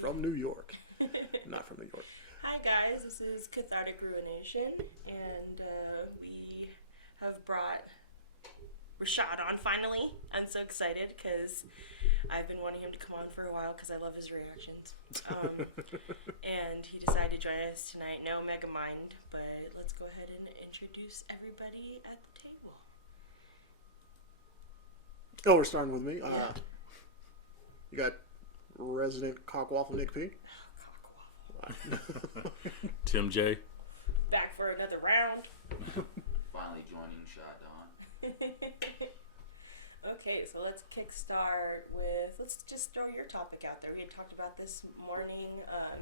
from New York. Not from New York. Hi guys, this is Cathartic Ruination, and we have brought Rashad on finally. I'm so excited because I've been wanting him to come on for a while because I love his reactions. And he decided to join us tonight. No mega mind, but let's go ahead and introduce everybody at the table. Oh, we're starting with me. You got resident cockwaffle Nick P. Tim J. Back for another round. Finally joining Shot Don. Okay, so let's kickstart with, let's just throw your topic out there. We had talked about this morning,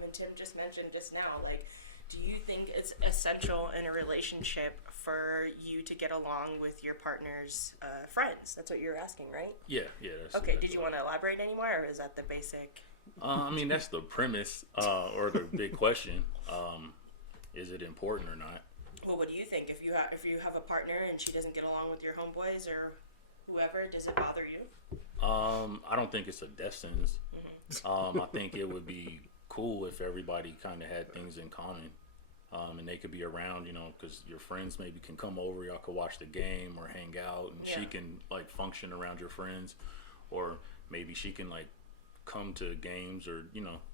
and Tim just mentioned just now, like, do you think it's essential in a relationship for you to get along with your partner's friends? That's what you're asking, right? Yeah. Okay, did you want to elaborate anymore, or is that the basic? I mean, that's the premise, or the big question. Is it important or not? Well, what do you think? If you have a partner and she doesn't get along with your homeboys or whoever, does it bother you? I don't think it's a death sentence. Mm-hmm. I think it would be cool if everybody kind of had things in common, and they could be around, because your friends maybe can come over, y'all could watch the game or hang out, and she can like function around your friends, or maybe she can like come to games or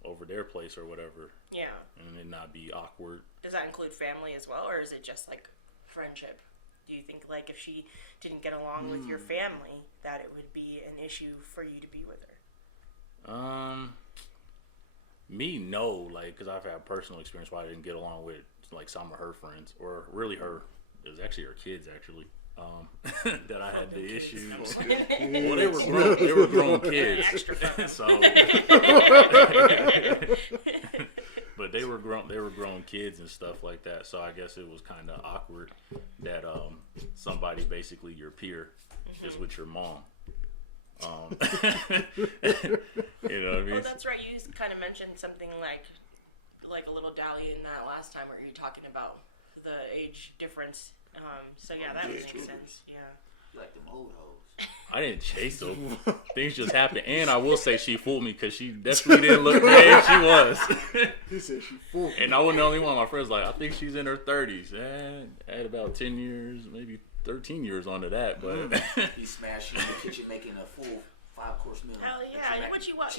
over their place or whatever. Yeah. And it not be awkward. Does that include family as well, or is it just like friendship? Do you think like if she didn't get along with your family, that it would be an issue for you to be with her? Me, no, like, because I've had personal experience why I didn't get along with like some of her friends, or really it was actually her kids actually. That I had the issues. Well, they were grown kids. So, but they were grown kids and stuff like that. So I guess it was kind of awkward that somebody, basically your peer, is with your mom. You know what I mean? Well, that's right. You kind of mentioned something like a little dally in that last time where you were talking about the age difference. So yeah, that would make sense. Yeah. You like them old hoes. I didn't chase them. Things just happened. And I will say she fooled me because she definitely didn't look the age she was. He said she fooled me. And I wasn't the only one. My friends like, I think she's in her 30s. Add about 10 years, maybe 13 years onto that. But He's smashing in the kitchen, making a full 5-course meal. Hell yeah! What you want?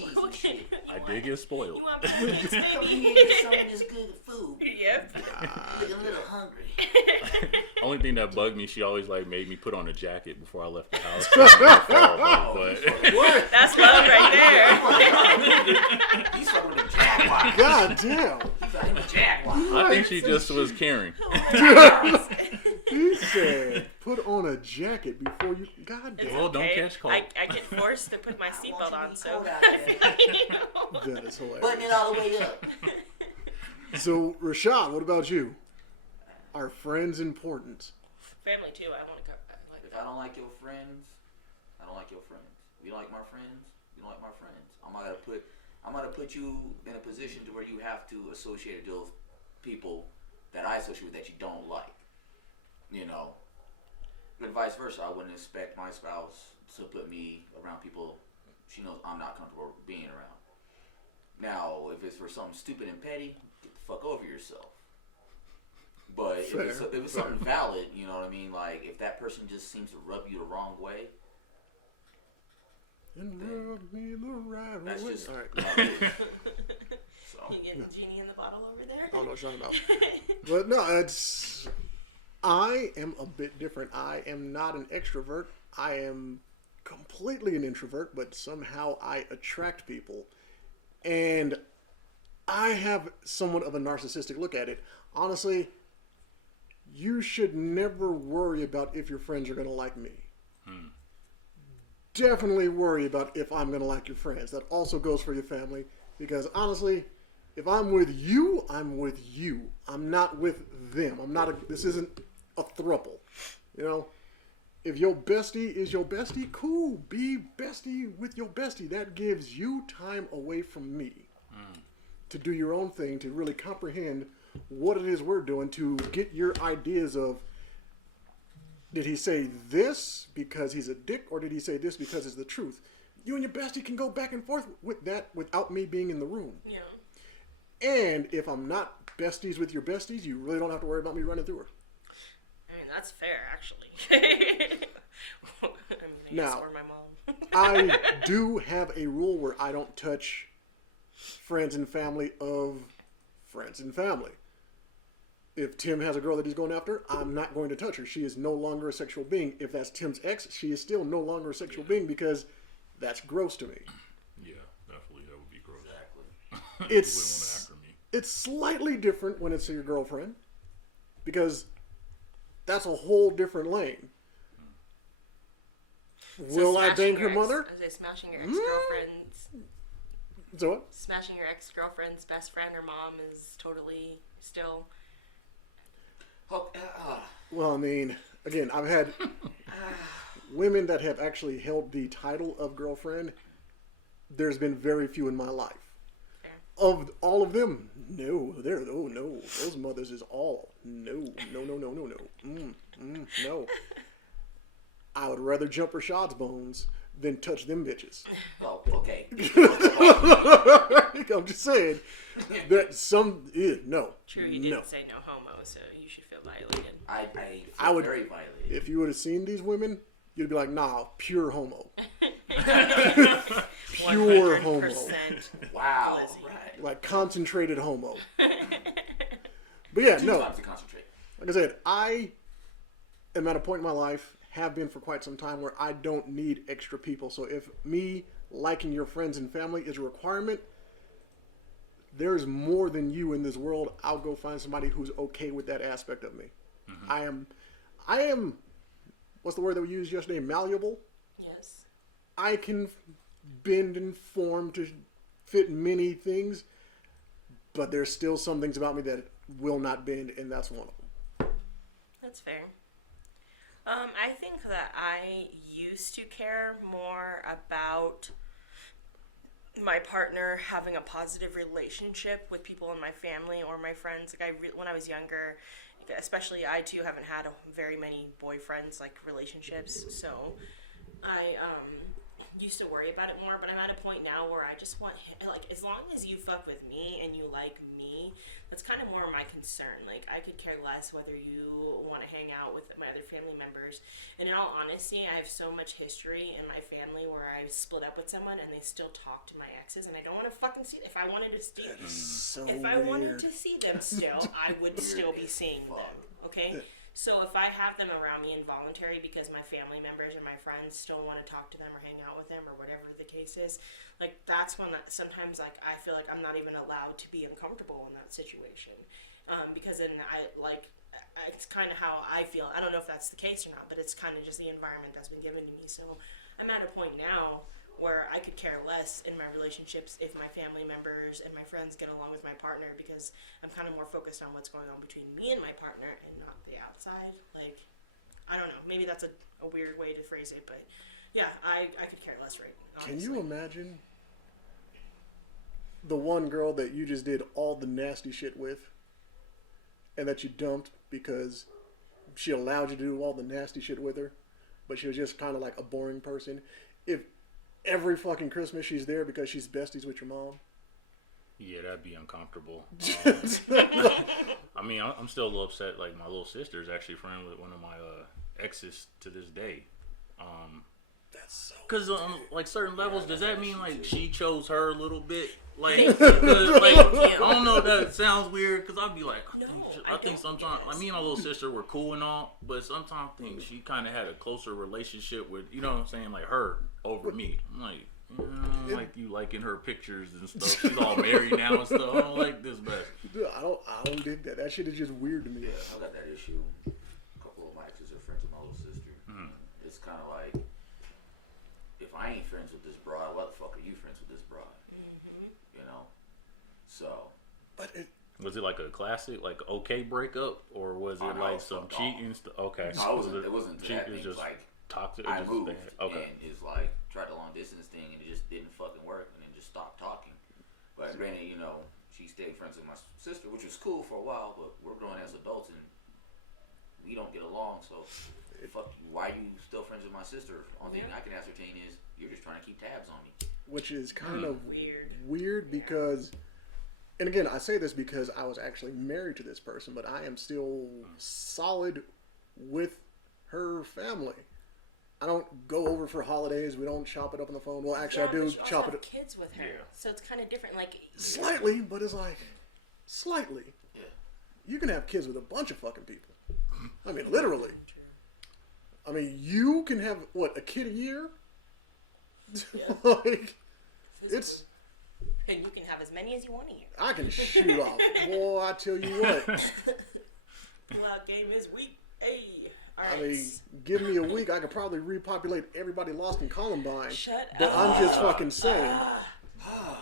I did get spoiled. You want pancakes, Come baby? here, get some of this good food. Yep. Looking a little hungry. Only thing that bugged me, she always like made me put on a jacket before I left the house. But What? That's love right there. He's fucking with a jaguar. God damn. He thought he was a jaguar. I think she just was caring. He said, put on a jacket before you. God damn. Well, don't catch cold. I get forced to put my seatbelt on, so That is hilarious. Button it all the way up. So, Rashad, what about you? Are friends important? family too. I want to cover that. If I don't like your friends, I don't like your friends. If you like my friends, you don't like my friends. I'm gonna put you in a position to where you have to associate with people that I associate with that you don't like. But vice versa. I wouldn't expect my spouse to put me around people she knows I'm not comfortable being around. Now, if it's for something stupid and petty, get the fuck over yourself. But if it's something valid, you know what I mean? Like, if that person just seems to rub you the wrong way, And rub me the right that's way. just All right. So, You getting the genie in the bottle over there? I don't know what you're talking about. But no, I am a bit different. I am not an extrovert. I am completely an introvert, but somehow I attract people. And I have somewhat of a narcissistic look at it. Honestly, you should never worry about if your friends are going to like me. Definitely worry about if I'm going to like your friends. That also goes for your family. Because honestly, if I'm with you, I'm with you. I'm not with them. This isn't a throuple. If your bestie is your bestie, cool. Be bestie with your bestie. That gives you time away from me to do your own thing, to really comprehend what it is we're doing, to get your ideas of, did he say this because he's a dick, or did he say this because it's the truth? you and your bestie can go back and forth with that without me being in the room. Yeah. And if I'm not besties with your besties, you really don't have to worry about me running through her. I mean, that's fair, actually. I mean, I guess Now, or my mom. I do have a rule where I don't touch friends and family of friends and family. If Tim has a girl that he's going after, I'm not going to touch her. She is no longer a sexual being. If that's Tim's ex, she is still no longer a sexual being because that's gross to me. Yeah, definitely that would be gross. Exactly. It's You wouldn't want after me. it's slightly different when it's your girlfriend because that's a whole different lane. Will I bang her mother? I was smashing your ex-girlfriend's, So what? smashing your ex-girlfriend's best friend or mom is totally still. Well, I mean, again, I've had women that have actually held the title of girlfriend. There's been very few in my life. Fair. Of all of them, no. No. Those mothers is all no. No. I would rather jump Rashad's bones than touch them bitches. Oh, okay. I'm just saying that no. True, he didn't say no homo, so you should feel violated. I feel I would- very violated. If you would have seen these women, you'd be like, nah, pure homo. Pure homo. 100% Wow. Lizzie. Right. Like concentrated homo. But yeah, Two no. times to concentrate. Like I said, I am at a point in my life, have been for quite some time, where I don't need extra people. So if me liking your friends and family is a requirement, there's more than you in this world. I'll go find somebody who's okay with that aspect of me. Mm-hmm. I am, what's the word that we used yesterday? Malleable. Yes. I can bend and form to fit many things, but there's still some things about me that will not bend, and that's one of them. That's fair. I think that I used to care more about my partner having a positive relationship with people in my family or my friends. Like when I was younger, especially I too haven't had very many boyfriends, like relationships. So I used to worry about it more, but I'm at a point now where I just want, like, as long as you fuck with me and you like me, that's kind of more my concern. Like, I could care less whether you want to hang out with my other family members. And in all honesty, I have so much history in my family where I split up with someone and they still talk to my exes, and I don't want to fucking see. If I wanted to see, So if I wanted weird. to see them still, I would still be seeing them. Okay. So if I have them around me involuntary because my family members or my friends still want to talk to them or hang out with them or whatever the case is, like that's when sometimes like I feel like I'm not even allowed to be uncomfortable in that situation, because then it's kind of how I feel. I don't know if that's the case or not, but it's kind of just the environment that's been given to me. So I'm at a point now where I could care less in my relationships if my family members and my friends get along with my partner, because I'm kind of more focused on what's going on between me and my partner and not the outside. Like, I don't know, maybe that's a weird way to phrase it, but yeah, I could care less right now. Can you imagine the one girl that you just did all the nasty shit with and that you dumped because she allowed you to do all the nasty shit with her, but she was just kind of like a boring person? If every fucking Christmas she's there because she's besties with your mom. Yeah, that'd be uncomfortable. I mean, I'm still a little upset. Like, my little sister is actually friends with one of my exes to this day. That's so. Cause like certain levels, does that mean like she chose her a little bit? Like, Thank 'cause, like you. I don't know if that sounds weird. Cause I'd be like, I I think don't sometimes, guess. like, me and my little sister were cool and all, but sometimes I think she kind of had a closer relationship with, you know what I'm saying, like her over me. I'm like, like you liking her pictures and stuff. She's all married now and stuff. I don't like this best. Dude, I don't dig that. That shit is just weird to me. Yeah, I got that issue. A couple of my exes are friends with my little sister. It's kind of like, if I ain't friends with this broad, why the fuck are you friends with this broad? You know? So. But it, Was it like a classic, like okay breakup, or was it Oh, no, like it's some fucked cheating stuff? Okay, No, it wasn't to that. It was It was just like, toxic. I It just moved, bad. Okay. and it's like, tried the long distance thing, and it just didn't fucking work, and then just stopped talking. But granted, you know, she stayed friends with my sister, which was cool for a while, but we're grown as adults, and we don't get along, so fuck you. Why are you still friends with my sister? Only thing I can ascertain is You're just trying to keep tabs on me. which is kind of Weird. weird because, and again, I say this because I was actually married to this person, but I am still solid with her family. I don't go over for holidays. We don't chop it up on the phone. Well, actually, I do but you also chop have it kids with her, Yeah. so it's kind of different. Like slightly, but it's like slightly. Yeah. You can have kids with a bunch of fucking people. I mean, literally. I mean, you can have what, a kid a year? Yeah. Like, it's. and you can have as many as you want a year. I can shoot off. Boy, I tell you what. Well, game is weak. Hey, all right. I mean, give me a week, I could probably repopulate everybody lost in Columbine. Shut But up. I'm just fucking saying. Oh,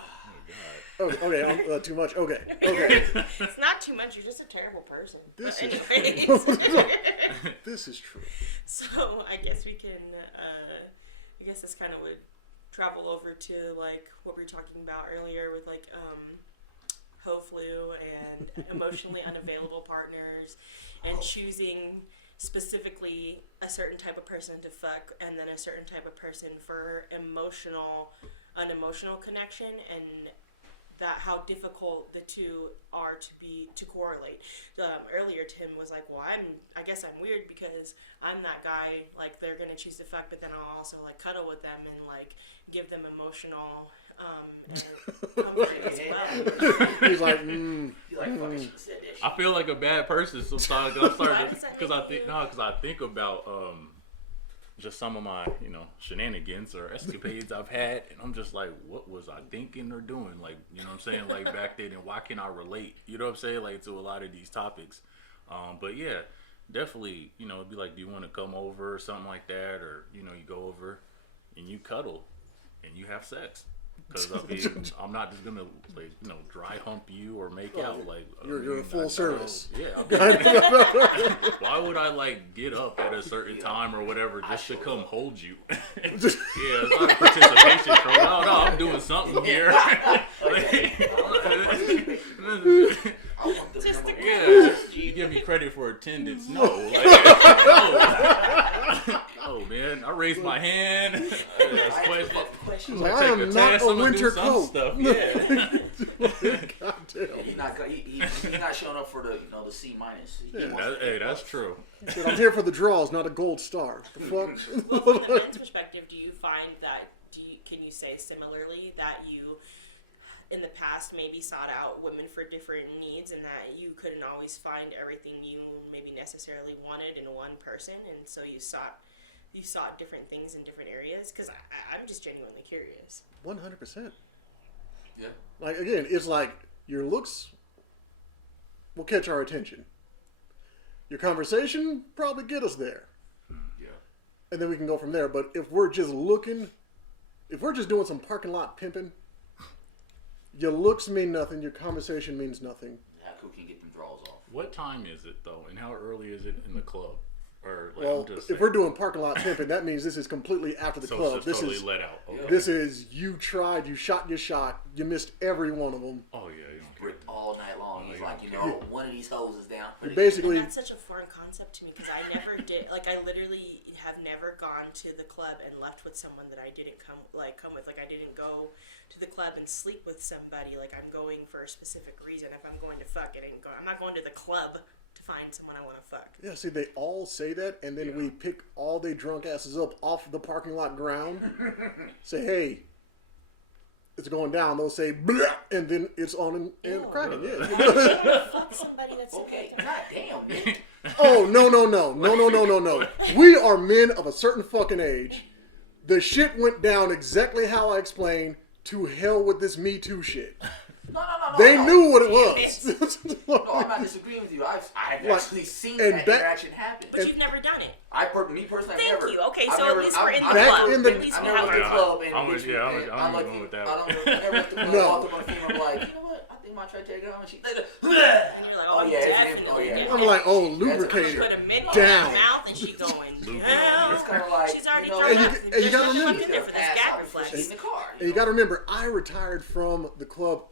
okay, I'm, too much. Okay. It's not too much. You're just a terrible person. This But is anyways. This is true. So I guess we can. I guess this kind of would travel over to like what we were talking about earlier with like hoe flu and emotionally unavailable partners, and choosing specifically a certain type of person to fuck, and then a certain type of person for unemotional connection, and that how difficult the two are to correlate. Earlier Tim was like, well, I guess I'm weird because I'm that guy, like they're gonna choose to fuck, but then I'll also like cuddle with them and like give them emotional and comfort as well. He's like, You like fucking shit said that shit. I feel like a bad person sometimes because I think about just some of my shenanigans or escapades I've had, and I'm just like, what was I thinking or doing? Like, you know what I'm saying? Like back then, and why can't I relate? You know what I'm saying? Like to a lot of these topics. But yeah, definitely, it'd be like, do you want to come over or something like that, or you go over and you cuddle and you have sex. Because I mean, I'm not just gonna like dry hump you or make out like you're a full service. Yeah. I mean, why would I like get up at a certain time or whatever just to come hold you? Yeah, it's not a participation trophy. No, I'm doing something here. Yeah, you give me credit for attendance. No, like, no, man. I raised my hand. I asked questions. I am not a winter coat. Stuff. Yeah. Goddamn. He's not showing up for the C minus. That's true. Dude, I'm here for the draws, not a gold star. The fuck? Well, from the men's perspective, do you find that can you say similarly that you in the past maybe sought out women for different needs, and that you couldn't always find everything you maybe necessarily wanted in one person, and so you sought different things in different areas? Because I'm just genuinely curious. 100%. Yeah. Like, again, it's like your looks will catch our attention. Your conversation probably get us there. Yeah. And then we can go from there. But if we're just looking, if we're just doing some parking lot pimping, your looks mean nothing. Your conversation means nothing. How can get them draws off? What time is it though, and how early is it in the club? Or like, Well, I'm just if saying. we're doing parking lot pimping, that means this is completely after the So club. it's This just totally is let out. Okay. this is you tried, you shot your shot, you missed every one of them. Oh yeah, you don't care. Bricked all night long. He's yeah. like, one of these hoes is down. You basically, And that's such a foreign concept to me, because I never did. Like, I literally have never gone to the club and left with someone that I didn't come with. Like, I didn't go to the club and sleep with somebody. Like, I'm going for a specific reason. If I'm going to fuck, I'm not going to the club to find someone I want to fuck. yeah, see, they all say that, and then we pick all they drunk asses up off the parking lot ground, say, hey, it's going down. They'll say, blah, and then it's on and cracking. Yeah. Fuck somebody that's Okay, goddamn, man. Oh, no. We are men of a certain fucking age. The shit went down exactly how I explained. To hell with this Me Too shit. No. They knew what it was. No, I'm not disagreeing with you. I've actually seen and that back- interaction happen. But you've never done it. Me personally, I've Thank never. you. Okay, I've so never, at least we're in the back club. in the- At least I've we never have went to the club and I'm with you. I'm going with that I one. never went to the club. No. Walked up on a female, I'm like, you know what? I think I might try to take her home. And she, And you're like, oh, yeah, it's him. definitely. Oh, yeah. I'm like, oh, She lubricated. put a mini in Down. her mouth and she going down. it's kind of like, She's already you know, drunk. And you gotta There's nothing remember- left in there for this pass gag out before she's reflex. in the car. And you got to remember, I retired from the club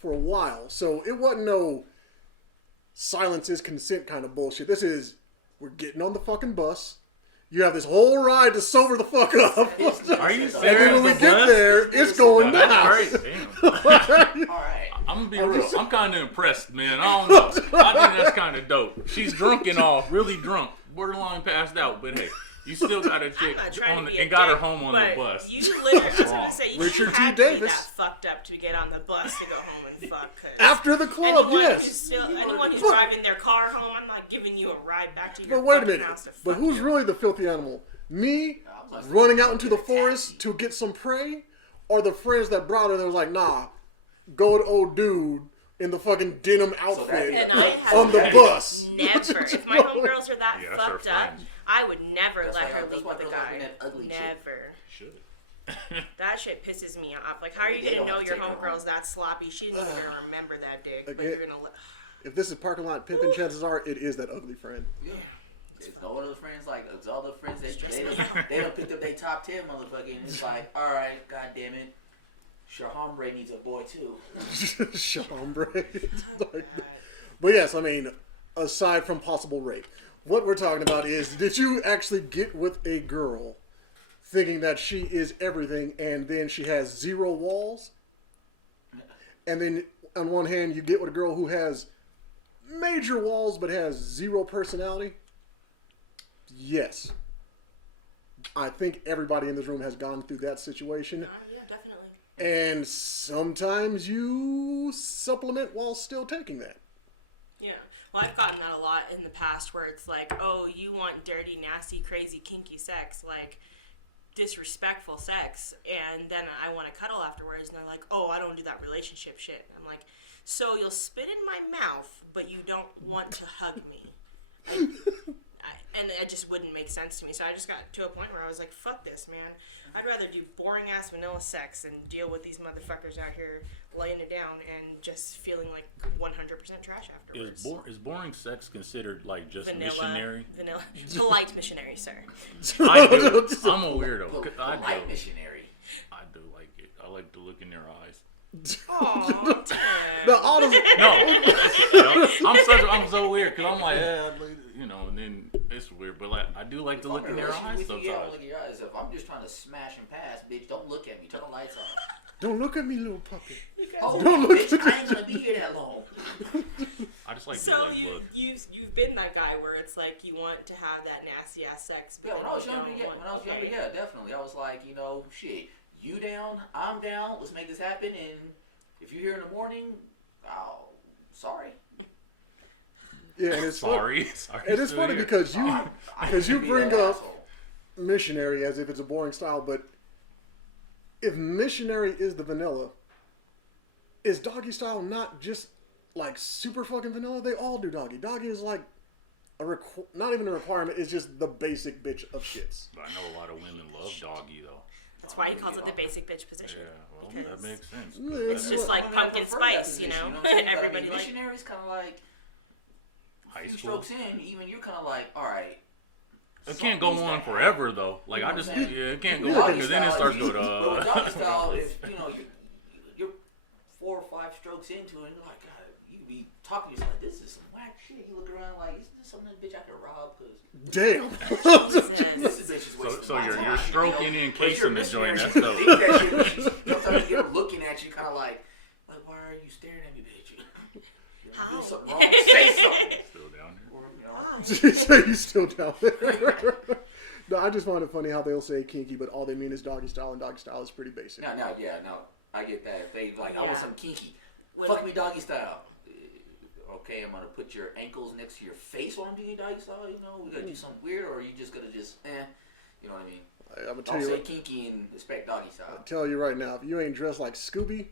for a while. So it wasn't no silence is consent kind of bullshit. This is, we're getting on the fucking bus. You have this whole ride to sober the fuck up. Are you And serious? then when we The get bus? there, it's going That's down. great. Damn. All right. I'm gonna be real. I'm kind of impressed, man. I don't know. I think that's kind of dope. She's drunk and all, really drunk, borderline passed out. But hey, you still got a chick I'm not trying on to the, be a and got her dick, home on but the bus. You literally, I was Wrong. gonna say, you Richard T. had to be Davis. that fucked up to get on the bus to go home and fuck. 'Cause After the club, yes. anyone who's driving their car home, I'm not giving you a ride back to your But wait a fucking minute. house to But fuck who's you. really the filthy animal? Me I'm running out into the forest to get some prey, or the friends that brought her that was like, nah, go to old dude in the fucking denim outfit And I had on the never- bus. Never. If my homegirls are that Yeah, that's her fucked up, friends. I would never That's let why- her that's leave why with a girls like guy. that ugly chick. Never. Should. That shit pisses me off. Like, how are you They gonna don't know your take her homegirl's that sloppy? She didn't even remember that dick, but Again- you're gonna let. If this is parking lot pimping, chances are it is that ugly friend. Yeah. It's no other friends like it's all the friends that they don't pick up their top 10 motherfucking. It's like, all right, god damn it, sure, hombre needs a boy too. Chambre. But yes, I mean, aside from possible rape, what we're talking about is, did you actually get with a girl thinking that she is everything and then she has zero walls? And then on one hand, you get with a girl who has major walls but has zero personality? Yes. I think everybody in this room has gone through that situation. Yeah, definitely. And sometimes you supplement while still taking that. Yeah. Well, I've gotten that a lot in the past where it's like, oh, you want dirty, nasty, crazy, kinky sex, like disrespectful sex, and then I want to cuddle afterwards, and they're like, oh, I don't do that relationship shit. I'm like, so you'll spit in my mouth, but you don't want to hug me. And it just wouldn't make sense to me. So I just got to a point where I was like, fuck this, man. I'd rather do boring ass vanilla sex and deal with these motherfuckers out here laying it down and just feeling like 100% trash afterwards. Is boring sex considered like just Vanilla, missionary? vanilla, polite missionary, sir. I do. I'm a weirdo. 'Cause I Light do. missionary. I do like it. I like to look in their eyes. Aw, No, honestly, No, I'm so weird because I'm like, you know, and then it's weird, but like I do like to look in their eyes With you, yeah, sometimes. look in your eyes. If I'm just trying to smash and pass, bitch, don't look at me. Turn the lights off. don't look at me, little puppy. Oh, Don't look bitch, at I ain't gonna be here that long. I just like to so like look. you've been that guy where it's like you want to have that nasty ass sex. But Yeah, when then I was you younger, don't yeah, want- when I was younger, okay. yeah, definitely. I was like, you know, shit, you down, I'm down. Let's make this happen. And if you're here in the morning, oh, sorry. Yeah, and it's Sorry, And it's still funny here. because you I because you be bring that up asshole. missionary as if it's a boring style, but if missionary is the vanilla, is doggy style not just like super fucking vanilla? They all do doggy. Doggy is like not even a requirement. It's just the basic bitch of shits. But I know a lot of women love doggy though. That's why he calls it the basic bitch position. Yeah, well, Because that makes sense. Yeah, it's just like Women pumpkin prefer that spice, you position, know? what I'm saying? But, I Everybody mean, like. missionary's kind of like High a few school. strokes in, even you're kind of like, all right. It can't go on forever though. Like I just, yeah, it can't go on because then it starts going. But with doggy style, if you know you're 4 or 5 strokes into it, and you're like, God, you be talking to yourself like, this is some whack shit. You look around like, isn't this something bitch I could rob? Because Damn. this bitch is So, wasting so my you're time, stroking you know? in, But if you're casing the joint. That's missionary, dope. you think that shit, you know what I'm saying? You're looking at you kind of like, why are you staring at me, bitch? You're doing something wrong. Say something. Still down here. Or, you know, She say you still down there. No, I just find it funny how they'll say kinky, but all they mean is doggy style, and doggy style is pretty basic. No, I get that. If they like, I want Yeah. some kinky. With- Fuck me doggy style. Okay, I'm gonna put your ankles next to your face while I'm doing doggy style. You know, we gotta do something weird, or are you just gonna just, you know what I mean? I'm gonna tell Don't you, say what, kinky and expect doggy style. tell you right now, if you ain't dressed like Scooby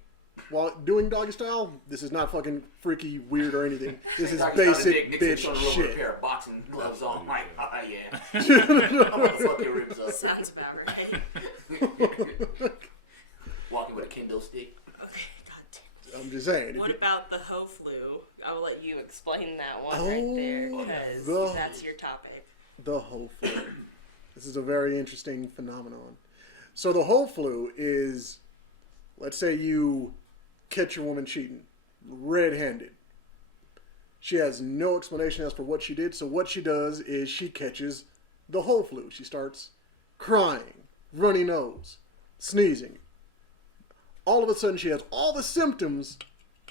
while doing doggy style, this is not fucking freaky, weird, or anything. This is Doggy style, the basic dick, Nixon's bitch throwing a little shit. pair of boxing gloves on. Like, yeah. I'm gonna fuck your ribs up. Sounds about right. Walking with a kendo stick. Okay, god damn. I'm just saying. What about the hoe flu? I will let you explain that one Oh, right there because the- that's your topic. The whole flu. This is a very interesting phenomenon. So the whole flu is, let's say you catch your woman cheating, red-handed. She has no explanation as for what she did, so what she does is she catches the whole flu. She starts crying, runny nose, sneezing. All of a sudden, she has all the symptoms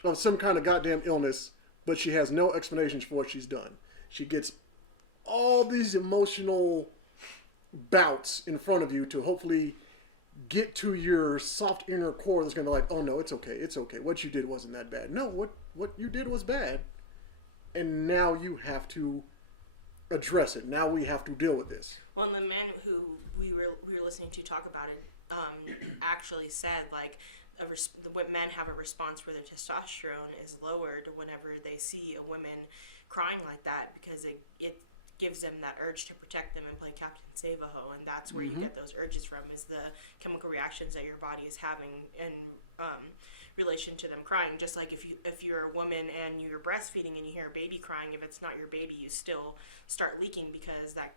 of some kind of goddamn illness, but she has no explanations for what she's done. She gets all these emotional bouts in front of you to hopefully get to your soft inner core that's going to be like, oh no, it's okay, it's okay. What you did wasn't that bad. No, what you did was bad. And now you have to address it. Now we have to deal with this. Well, and the man who we were listening to talk about it actually said, like, what men have a response where their testosterone is lowered whenever they see a woman crying like that, because it gives them that urge to protect them and play Captain Save-A-Ho, and that's where you get those urges from, is the chemical reactions that your body is having in relation to them crying. Just like if you're a woman and you're breastfeeding and you hear a baby crying, if it's not your baby, you still start leaking because that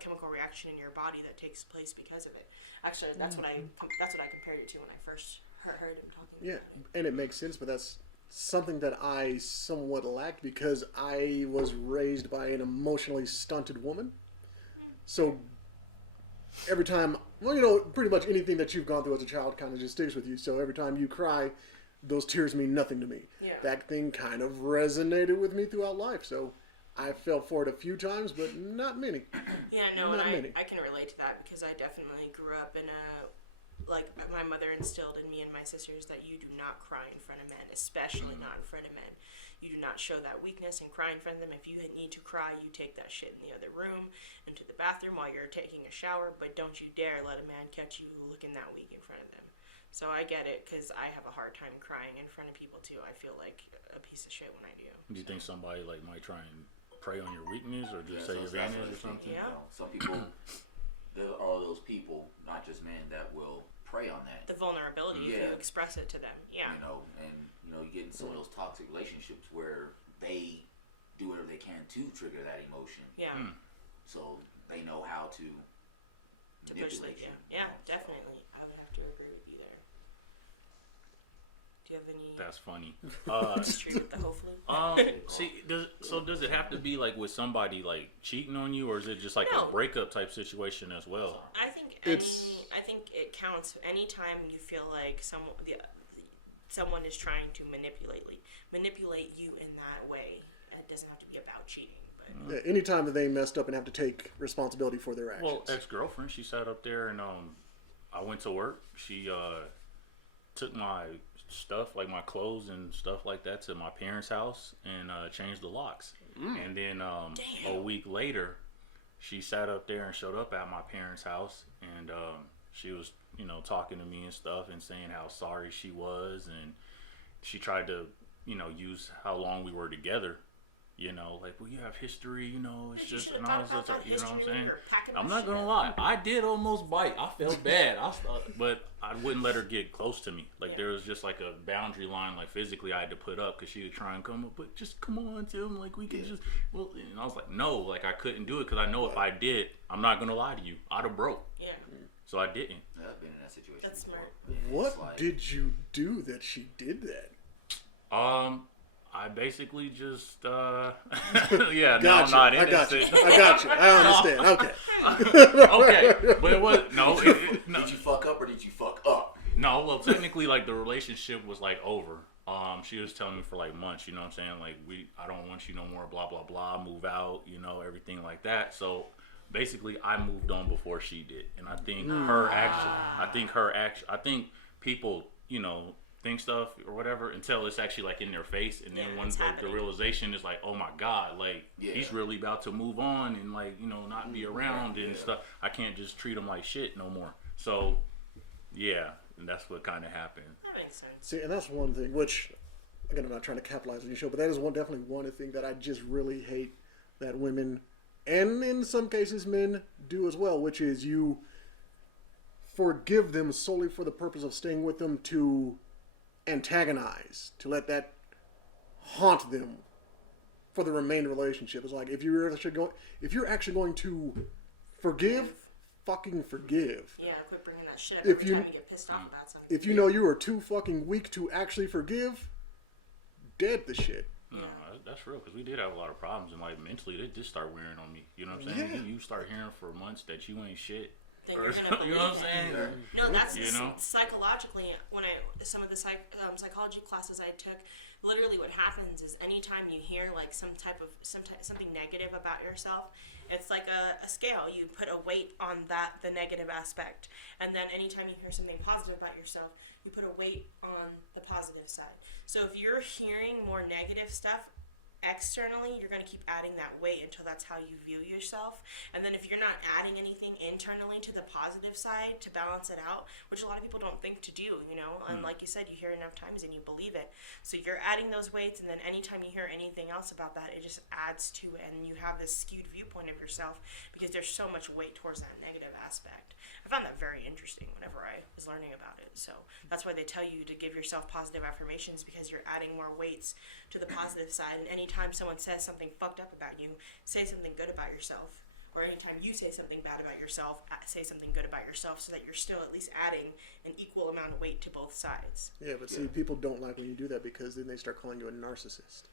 chemical reaction in your body that takes place because of it. Actually, that's what I compared it to when I first heard him talking about it. And it makes sense, but that's something that I somewhat lacked because I was raised by an emotionally stunted woman. So every time, pretty much anything that you've gone through as a child kind of just sticks with you. So every time you cry, those tears mean nothing to me. Yeah. That thing kind of resonated with me throughout life. So I fell for it a few times, but not many. Yeah, no, Not and many. I can relate to that because I definitely grew up in my mother instilled in me and my sisters that you do not cry in front of men, especially not in front of men. You do not show that weakness and cry in front of them. If you need to cry, you take that shit in the other room, into the bathroom while you're taking a shower, but don't you dare let a man catch you looking that weak in front of them. So I get it, because I have a hard time crying in front of people too. I feel like a piece of shit when I do. Do you think somebody might try and prey on your weakness or just say so your that's what advantage or I'm thinking, something? Yeah. Some people, there are those people, not just men, that will prey on that. The vulnerability, if you express it to them. Yeah. And you get in some of those toxic relationships where they do whatever they can to trigger that emotion. Yeah. So they know how to Push manipulate like, you. yeah, definitely. I would have to agree with you there. Do you have any That's funny. history with the hopefully? Does it have to be like with somebody like cheating on you, or is it just like No. a breakup type situation as well? I think I think it counts anytime you feel like someone is trying to manipulate you in that way. And it doesn't have to be about cheating, but Yeah, anytime that they messed up and have to take responsibility for their actions. Well, ex-girlfriend, she sat up there and I went to work. She took my stuff, like my clothes and stuff like that, to my parents' house and changed the locks. And then a week later, she sat up there and showed up at my parents' house, and she was, talking to me and stuff and saying how sorry she was, and she tried to, use how long we were together. Like, well, you have history, it's you just, should and have I was thought just, about that you know what I'm history when saying? you were packing I'm the not shit gonna up. lie, I did almost bite. I felt bad. But I wouldn't let her get close to me. Like, there was just like a boundary line, like physically I had to put up, because she would try and come up, but just come on, Tim, like we could just, and I was like, no, like I couldn't do it, because I know if I did, I'm not gonna lie to you, I'd have broke. yeah. So I didn't. Yeah, I've been in that situation. That's before. smart. And What it's like, did you do that she did that? I basically just, yeah, no, I'm Gotcha. not I got you. innocent. I got you. I understand. Okay. Okay, but it was, no, no. Did you fuck up or did you fuck up? No, well, technically, like, the relationship was, like, over. She was telling me for, like, months, you know what I'm saying? Like, I don't want you no more, blah, blah, blah, move out, everything like that. So, basically, I moved on before she did. And I think I think people, think stuff or whatever until it's actually, like, in their face. And then Yeah, when it's the happening. realization is, like, oh, my God, like, Yeah. he's really about to move on and, like, not be around and stuff. I can't just treat him like shit no more. So, yeah, and that's what kind of happened. That makes sense. See, and that's one thing, which, again, I'm not trying to capitalize on your show, but that is definitely one thing that I just really hate that women, and in some cases men, do as well, which is you forgive them solely for the purpose of staying with them to antagonize, to let that haunt them for the remainder of the relationship. It's like, if you're actually going to forgive, fucking forgive. Yeah, quit bringing that shit up If every you- time you get pissed off about something. If you know you are too fucking weak to actually forgive, dead the shit. No, that's real because we did have a lot of problems and like mentally they just start wearing on me. You know what I'm saying? Yeah. You start hearing for months that you ain't shit. Then you're gonna You know what I'm believe it. saying? No, that's You know? psychologically. When some of the psychology classes I took, literally what happens is anytime you hear like something negative about yourself, it's like a scale. You put a weight on the negative aspect, and then anytime you hear something positive about yourself, you put a weight on the positive side. So if you're hearing more negative stuff externally, you're going to keep adding that weight until that's how you view yourself. And then if you're not adding anything internally to the positive side to balance it out, which a lot of people don't think to do, you know, and like you said, you hear it enough times and you believe it. So you're adding those weights, and then anytime you hear anything else about that, it just adds to it, and you have this skewed viewpoint of yourself because there's so much weight towards that negative aspect. I found that very interesting whenever I was learning about it. So that's why they tell you to give yourself positive affirmations, because you're adding more weights to the positive side. And anytime someone says something fucked up about you, say something good about yourself. Or anytime you say something bad about yourself, say something good about yourself, so that you're still at least adding an equal amount of weight to both sides. Yeah, but see, people don't like when you do that because then they start calling you a narcissist.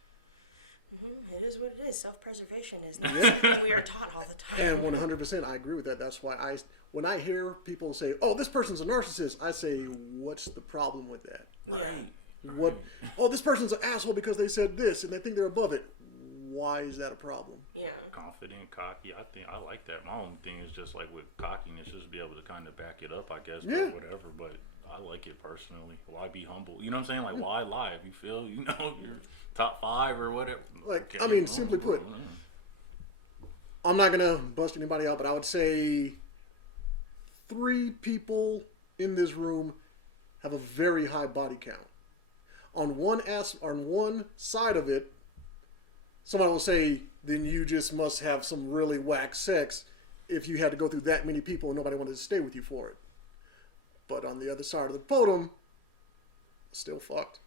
It is what it is. Self-preservation is not something we are taught all the time. And 100%, I agree with that. That's why when I hear people say, "Oh, this person's a narcissist," I say, "What's the problem with that? Right. What? Oh, this person's an asshole because they said this and they think they're above it. Why is that a problem?" Yeah. Confident, cocky. I like that. My only thing is just like with cockiness, just be able to kind of back it up, I guess, Yeah. or whatever. But I like it personally. Why be humble? You know what I'm saying? Like, why lie? If you feel, you know, you're top 5 or whatever. Like, I mean, simply put, I'm not gonna bust anybody out, but I would say 3 people in this room have a very high body count. On one side of it, somebody will say, "Then you just must have some really whack sex if you had to go through that many people and nobody wanted to stay with you for it." But on the other side of the podium, still fucked.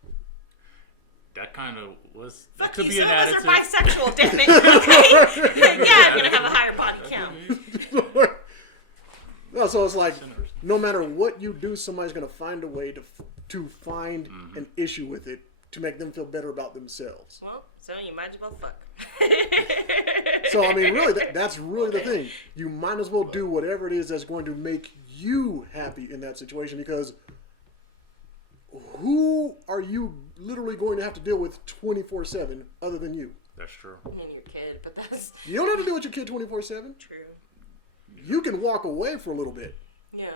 That kind of was. Fuck That could you, be some an of us attitude. are bisexual, damn it. Okay? Yeah, I'm going to have a higher body count. No, so it's like, no matter what you do, somebody's going to find a way to find an issue with it to make them feel better about themselves. Well, so you might as well fuck. So, I mean, really, that's really the thing. You might as well do whatever it is that's going to make you happy in that situation, because who are you literally going to have to deal with 24/7 other than you? That's true. I mean, your kid, but that's You don't have to deal with your kid 24/7. true. You can walk away for a little bit. Yeah.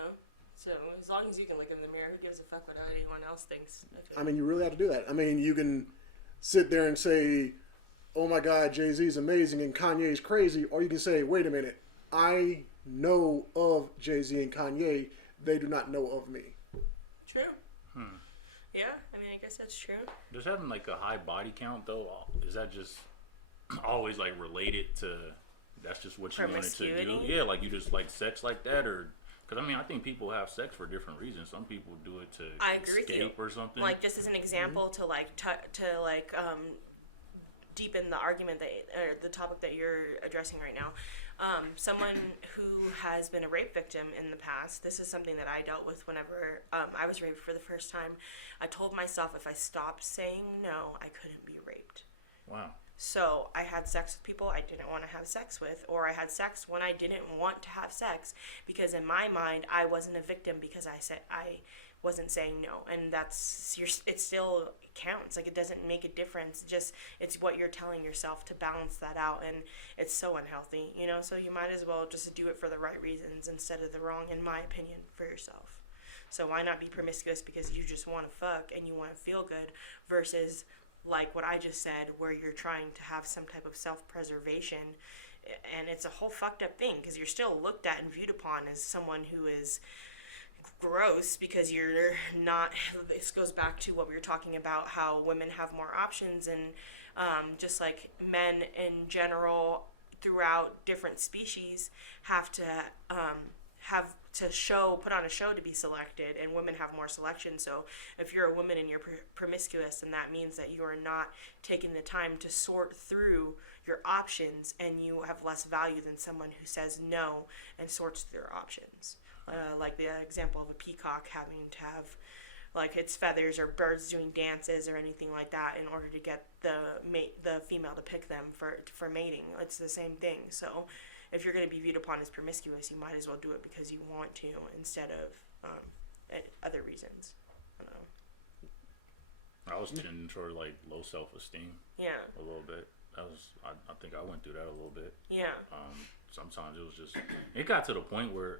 So as long as you can look in the mirror, who gives a fuck what anyone else thinks? I mean, you really have to do that. I mean, you can sit there and say, "Oh my God, Jay-Z's amazing and Kanye's crazy," or you can say, "Wait a minute, I know of Jay-Z and Kanye. They do not know of me." True. Yeah, I mean, I guess that's true. Does having like a high body count though, is that just always like related to that's just what you wanted to do? Promiscuity? Yeah, like you just like sex like that, or because I mean I think people have sex for different reasons. Some people do it to I agree with you. escape or something. Like, just as an example to deepen the argument or the topic that you're addressing right now. Someone who has been a rape victim in the past, this is something that I dealt with whenever I was raped for the first time. I told myself if I stopped saying no, I couldn't be raped. Wow. So I had sex with people I didn't want to have sex with, or I had sex when I didn't want to have sex, because in my mind I wasn't a victim because I said I wasn't saying no, and it still counts. Like, it doesn't make a difference. It's what you're telling yourself to balance that out, and it's so unhealthy, you know. So you might as well just do it for the right reasons instead of the wrong, in my opinion, for yourself. So why not be promiscuous because you just want to fuck and you want to feel good, versus like what I just said, where you're trying to have some type of self-preservation, and it's a whole fucked up thing because you're still looked at and viewed upon as someone who is gross because you're not. This goes back to what we were talking about, how women have more options, and just like men in general throughout different species have to put on a show to be selected, and women have more selection. So if you're a woman and you're promiscuous, then that means that you are not taking the time to sort through your options, and you have less value than someone who says no and sorts through their options. Like the example of a peacock having to have like it's feathers or birds doing dances or anything like that in order to get the female to pick them for mating. It's the same thing. So if you're going to be viewed upon as promiscuous, you might as well do it because you want to instead of other reasons. I don't know. I was tending toward like low self-esteem. Yeah. A little bit. I think I went through that a little bit. Yeah. Sometimes it was just, it got to the point where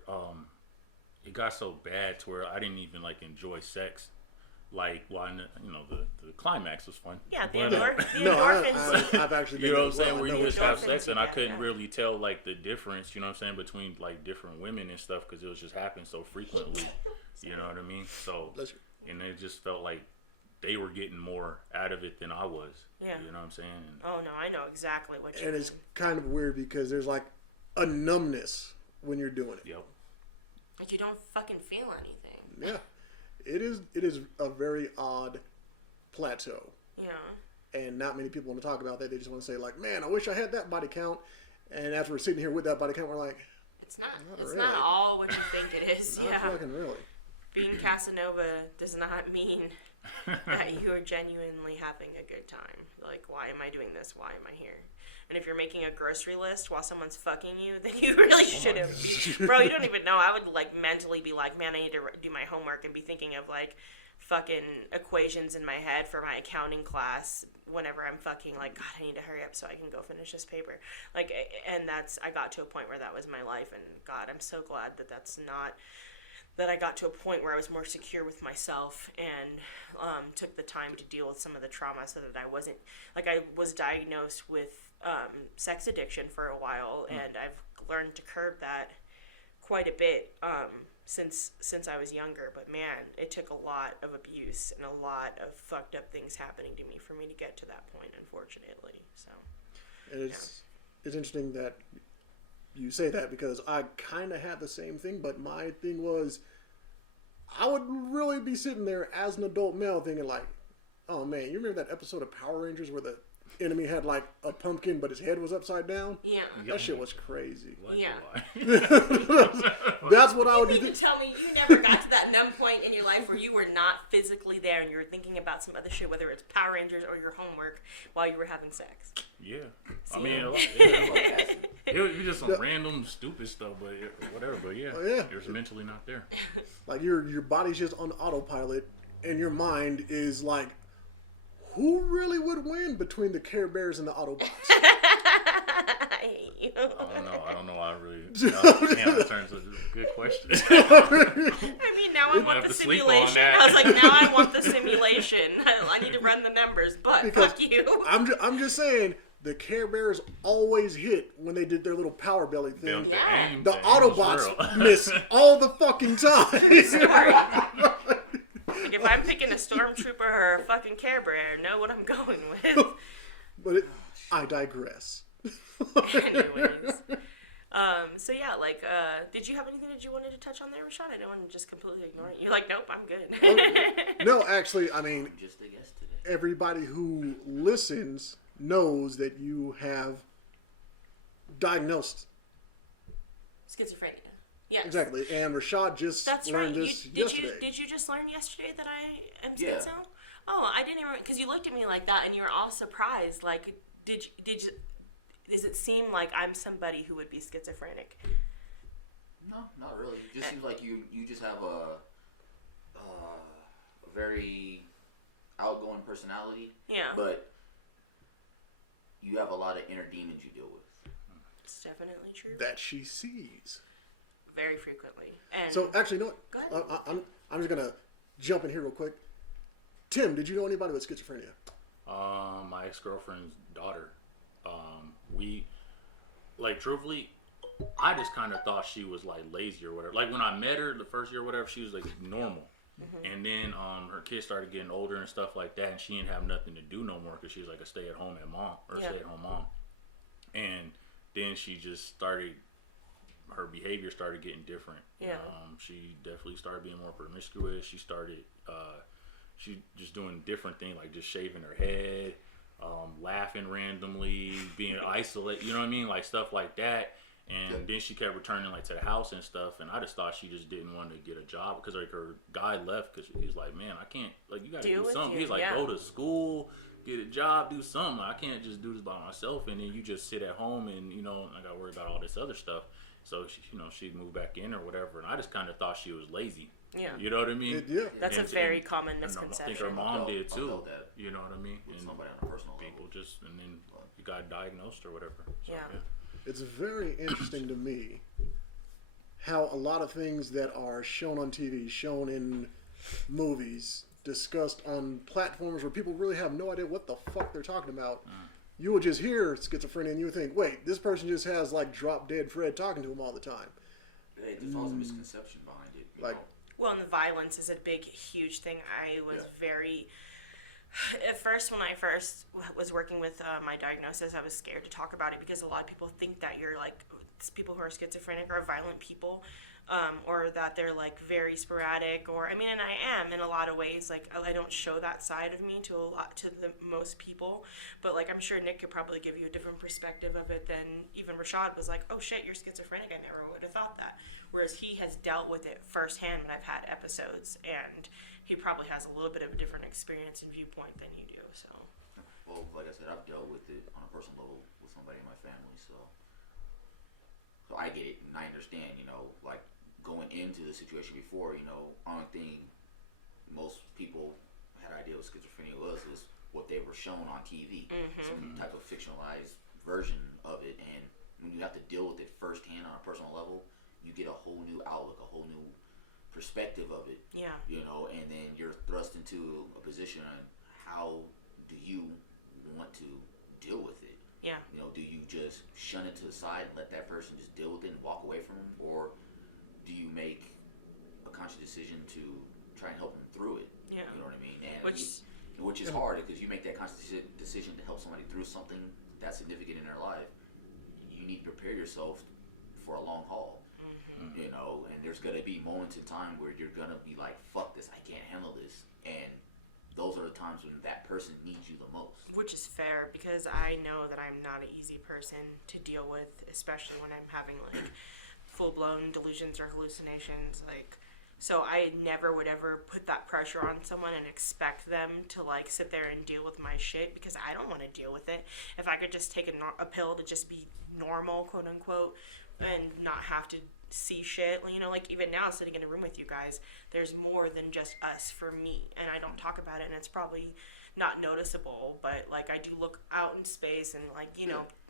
it got so bad to where I didn't even like enjoy sex. Like, well, the climax was fun. Yeah, the But, endorphins. I've actually you been know what I'm there as saying? well. Where I know you what just you're have saying. sex, and I couldn't Yeah. really tell like the difference. You know what I'm saying, between like different women and stuff because it was just happening so frequently. You know what I mean? So, Bless you. and it just felt like they were getting more out of it than I was. Yeah. You know what I'm saying? And, Oh no, I know exactly what you And mean. it's kind of weird because there's like a numbness when you're doing it. yep. Like you don't fucking feel anything. Yeah. It is a very odd plateau. Yeah. And not many people want to talk about that. They just want to say like, man, I wish I had that body count. And after we're sitting here with that body count, we're like, It's not. Not It's really. not all what you think it is. not Yeah. fucking really. Being Casanova does not mean that you are genuinely having a good time. Like, why am I doing this? Why am I here? And if you're making a grocery list while someone's fucking you, then you really shouldn't be. Bro, you don't even know. I would, like, mentally be like, man, I need to do my homework and be thinking of, like, fucking equations in my head for my accounting class whenever I'm fucking like, God, I need to hurry up so I can go finish this paper. Like, and I got to a point where that was my life, and God, I'm so glad that that I got to a point where I was more secure with myself and took the time to deal with some of the trauma so that I wasn't, like, I was diagnosed with sex addiction for a while, and I've learned to curb that quite a bit since I was younger. But man, it took a lot of abuse and a lot of fucked up things happening to me for me to get to that point, unfortunately. So It's interesting that you say that because I kind of had the same thing, but my thing was I would really be sitting there as an adult male thinking like, oh man, you remember that episode of Power Rangers where the enemy had like a pumpkin but his head was upside down? yeah. That shit was crazy. What Yeah. do I? That's what I would You do. mean to tell me you never got to that numb point in your life where you were not physically there and you were thinking about some other shit, whether it's Power Rangers or your homework, while you were having sex? Yeah. I See? mean, it would be just some random stupid stuff, but whatever. But yeah, Oh, yeah. it was mentally not there. Like your body's just on autopilot and your mind is like, who really would win between the Care Bears and the Autobots? I hate you. I don't know. I really. Damn, that turns into a good question. I mean, now I want have the to sleep on simulation. that. I was like, now I want the simulation. I need to run the numbers, but Because fuck you. I'm just saying, the Care Bears always hit when they did their little power belly thing. Yeah. aim, The aim is Autobots real. miss all the fucking time. Like, if I'm picking a stormtrooper or a fucking Care Bear, I know what I'm going with. But I digress. Anyways. So yeah, like, did you have anything that you wanted to touch on there, Rashad? I don't want to just completely ignore it. You're like, nope, I'm good. No, actually, I mean, I'm just a guest today. everybody who listens knows that you have diagnosed. Schizophrenia. Yes. Exactly. And Rashad just That's learned right. this Did yesterday. you just learn yesterday that I am Yeah. schizo? Oh, I didn't even, because you looked at me like that and you were all surprised. Like, did you, does it seem like I'm somebody who would be schizophrenic? No, not really. It just seems like you just have a very outgoing personality, Yeah. but you have a lot of inner demons you deal with. It's definitely true. That she sees. Very frequently. And So actually, you know Go what? ahead. I'm just gonna jump in here real quick. Tim, did you know anybody with schizophrenia? My ex-girlfriend's daughter. We, like, truthfully, I just kind of thought she was like lazy or whatever. Like when I met her the first year or whatever, she was like normal. And then her kids started getting older and stuff like that, and she didn't have nothing to do no more because she was like a stay-at-home mom or Yeah. stay-at-home mom. And then she just started, her behavior started getting different. Yeah. She definitely started being more promiscuous. She started, she just doing different things like just shaving her head, laughing randomly, being isolated. You know what I mean? Like stuff like that. And then she kept returning like to the house and stuff, and I just thought she just didn't want to get a job because like her guy left because he was like, man, I can't, like, you gotta Deal do with something. you, He's like, yeah. go to school, get a job, do something. I can't just do this by myself, and then you just sit at home and I gotta worry about all this other stuff. So she, she'd move back in or whatever, and I just kind of thought she was lazy. Yeah. You know what I mean? Yeah. That's a And- very and- common and I think misconception. her mom did I too. felt that You know what I mean? with And somebody on a personal people level. just, and then you got diagnosed or whatever. So, Yeah. It's very interesting to me how a lot of things that are shown on TV, shown in movies, discussed on platforms where people really have no idea what the fuck they're talking about. You would just hear schizophrenia and you would think, wait, this person just has like drop dead Fred talking to him all the time. Hey, there's always a misconception behind it. You Like- know? Well, and the violence is a big, huge thing. I was very. At first, when I first was working with my diagnosis, I was scared to talk about it because a lot of people think that you're like people who are schizophrenic are violent people, or that they're like very sporadic. Or I mean, and I am in a lot of ways. Like I don't show that side of me to the most people, but like I'm sure Nick could probably give you a different perspective of it than even Rashad was like, oh shit, you're schizophrenic. I never would have thought that. Whereas he has dealt with it firsthand when I've had episodes, and he probably has a little bit of a different experience and viewpoint than you do. So. Well, like I said, I've dealt with it on a personal level with somebody in my family, so I get it and I understand. Like going into the situation before, only thing most people had idea what schizophrenia was what they were shown on TV, some type of fictionalized version of it, and when you have to deal with it firsthand on a personal level, you get a whole new outlook, a whole new perspective of it. Yeah. And then you're thrust into a position on how do you want to deal with it. Yeah. Do you just shun it to the side and let that person just deal with it and walk away from them, or do you make a conscious decision to try and help them through it? Yeah. You know what I mean? And Which is hard because you make that conscious decision to help somebody through something that's significant in their life. You need to prepare yourself for a long haul. And there's going to be moments in time where you're going to be like, fuck this, I can't handle this. And those are the times when that person needs you the most. Which is fair, because I know that I'm not an easy person to deal with, especially when I'm having like full-blown delusions or hallucinations. So I never would ever put that pressure on someone and expect them to like sit there and deal with my shit, because I don't want to deal with it. If I could just take a pill to just be normal, quote unquote, and not have to see shit, like even now sitting in a room with you guys, there's more than just us for me, and I don't talk about it, and it's probably not noticeable, but like I do look out in space and like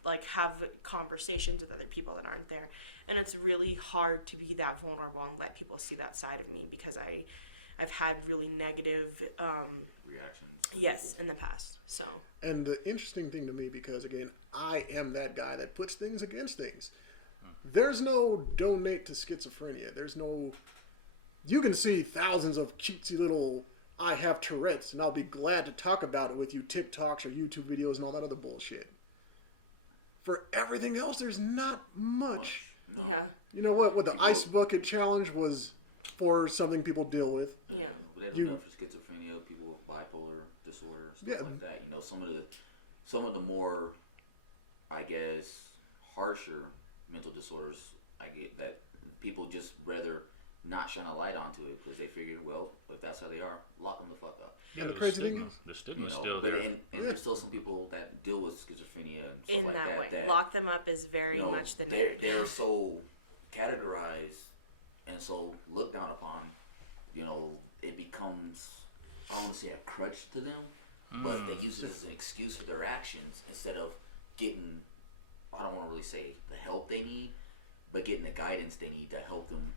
like have conversations with other people that aren't there, and it's really hard to be that vulnerable and let people see that side of me, because I've had really negative Reactions. yes in the past. So And the interesting thing to me, because again, I am that guy that puts things against things. There's no donate to schizophrenia. There's no... You can see thousands of cutesy little I have Tourette's and I'll be glad to talk about it with you, TikToks or YouTube videos and all that other bullshit. For everything else, there's not much. No. yeah, You know what? What the ice bucket challenge was for something people deal with. yeah, But they've You- done for schizophrenia, people with bipolar disorder, stuff Yeah. like that. Some of the more, I guess, harsher mental disorders, I get that people just rather not shine a light onto it because they figure, well, if that's how they are, lock them the fuck up. And the crazy thing is, the stigma's You know, still but there. And there's still some people that deal with schizophrenia and stuff in like that way, that. lock them up is very much the they're so categorized and so looked down upon. It becomes, I don't want to say a crutch to them, but they use it as an excuse for their actions instead of getting, I don't want to really say the help they need, but getting the guidance they need to help them,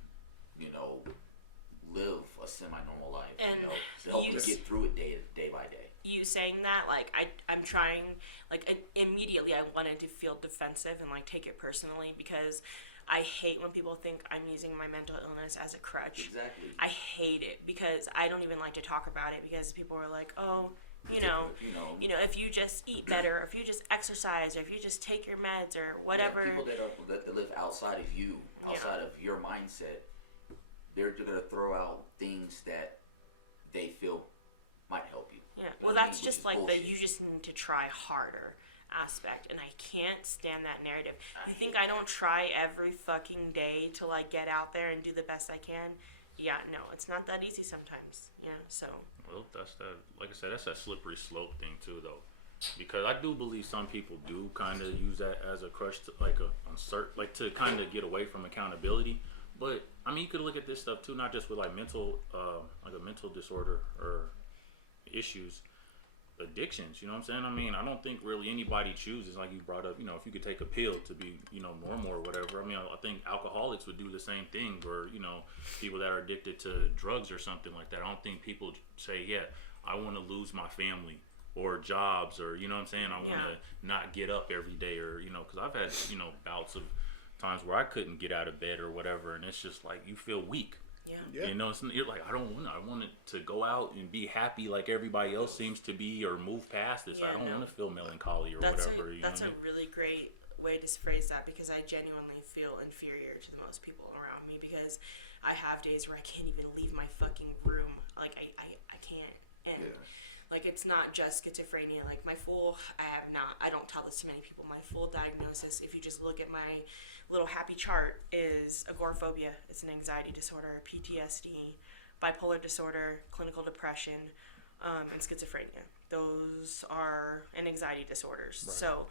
live a semi-normal life, And to help them you- get through it day by day. You saying that, like, I'm trying, like, immediately I wanted to feel defensive and, like, take it personally, because I hate when people think I'm using my mental illness as a crutch. Exactly. I hate it, because I don't even like to talk about it, because people are like, oh, if you just eat better, or if you just exercise, or if you just take your meds, or whatever. Yeah, people that live outside of you, outside of your mindset, they're going to throw out things that they feel might help you. Yeah, You know well, what I that's mean? just Which like is the bullshit. you just need to try harder. aspect, and I can't stand that narrative. You think I don't try every fucking day to like get out there and do the best I can? Yeah, no, it's not that easy sometimes. Yeah, so. Well, that's that. Like I said, that's that slippery slope thing too, though, because I do believe some people do kind of use that as a crutch, to, like to kind of get away from accountability. But I mean, you could look at this stuff too, not just with like like a mental disorder or issues, addictions. You know what I'm saying? I mean, I don't think really anybody chooses, like you brought up, you know, if you could take a pill to be, you know, normal or whatever. I mean, I think alcoholics would do the same thing, or, you know, people that are addicted to drugs or something like that. I don't think people say, yeah, I want to lose my family or jobs, or, you know what I'm saying, I want to not get up every day, or, you know, because I've had, you know, bouts of times where I couldn't get out of bed or whatever, and it's just like you feel weak. Yeah. You know, you're like, I want it to go out and be happy like everybody else seems to be, or move past this. I don't want to feel melancholy or whatever. That's a really great way to phrase that, because I genuinely feel inferior to the most people around me, because I have days where I can't even leave my fucking room. Like, I can't. And like, it's not just schizophrenia. Like, I don't tell this to many people. My full diagnosis, if you just look at my little happy chart, is agoraphobia. It's an anxiety disorder, PTSD, bipolar disorder, clinical depression, and schizophrenia. Those are anxiety disorders. Right. So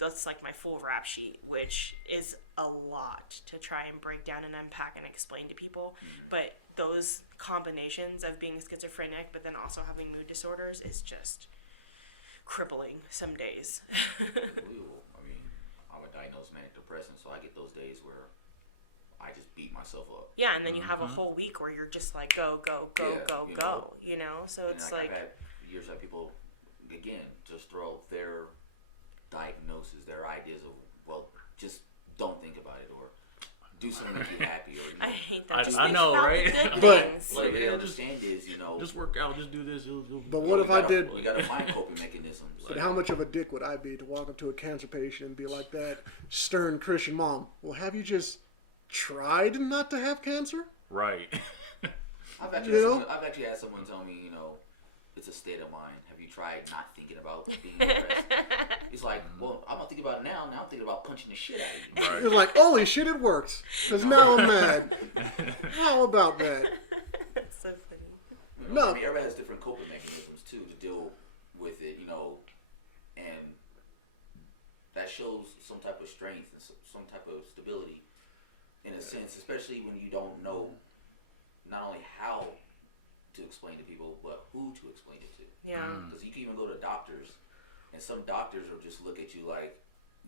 that's like my full rap sheet, which is a lot to try and break down and unpack and explain to people. But those combinations of being schizophrenic but then also having mood disorders is just crippling some days. I mean, I'm a diagnosed manic depressive, so I get those days where I just beat myself up. Yeah, and then you have a whole week where you're just like, go, you know? So and it's like... I've had years that people, again, just throw their diagnosis, their ideas of, well, just don't think about it, or do something to make you happy, or, you know, I hate that. Just I think know, about right? the good But- things. what they understand is, you know, Just work out, just do this. But what if I did? We gotta find coping mechanisms. But how much of a dick would I be to walk up to a cancer patient and be like that stern Christian mom? Well, have you just tried not to have cancer? Right. I've actually had someone tell me, you know, it's a state of mind. Have you tried not thinking about being depressed? It's like, well, I'm not thinking about it now. Now I'm thinking about punching the shit out of you. Right. You're like, holy shit, it works. Because now I'm mad. How about that? That's so funny. You know, No. I mean, everybody has different coping mechanisms too to deal with it, you know, and that shows some type of strength and some type of stability, in a sense, especially when you don't know not only how to explain to people, but who to explain it to. Yeah. Because you can even go to doctors, and some doctors will just look at you like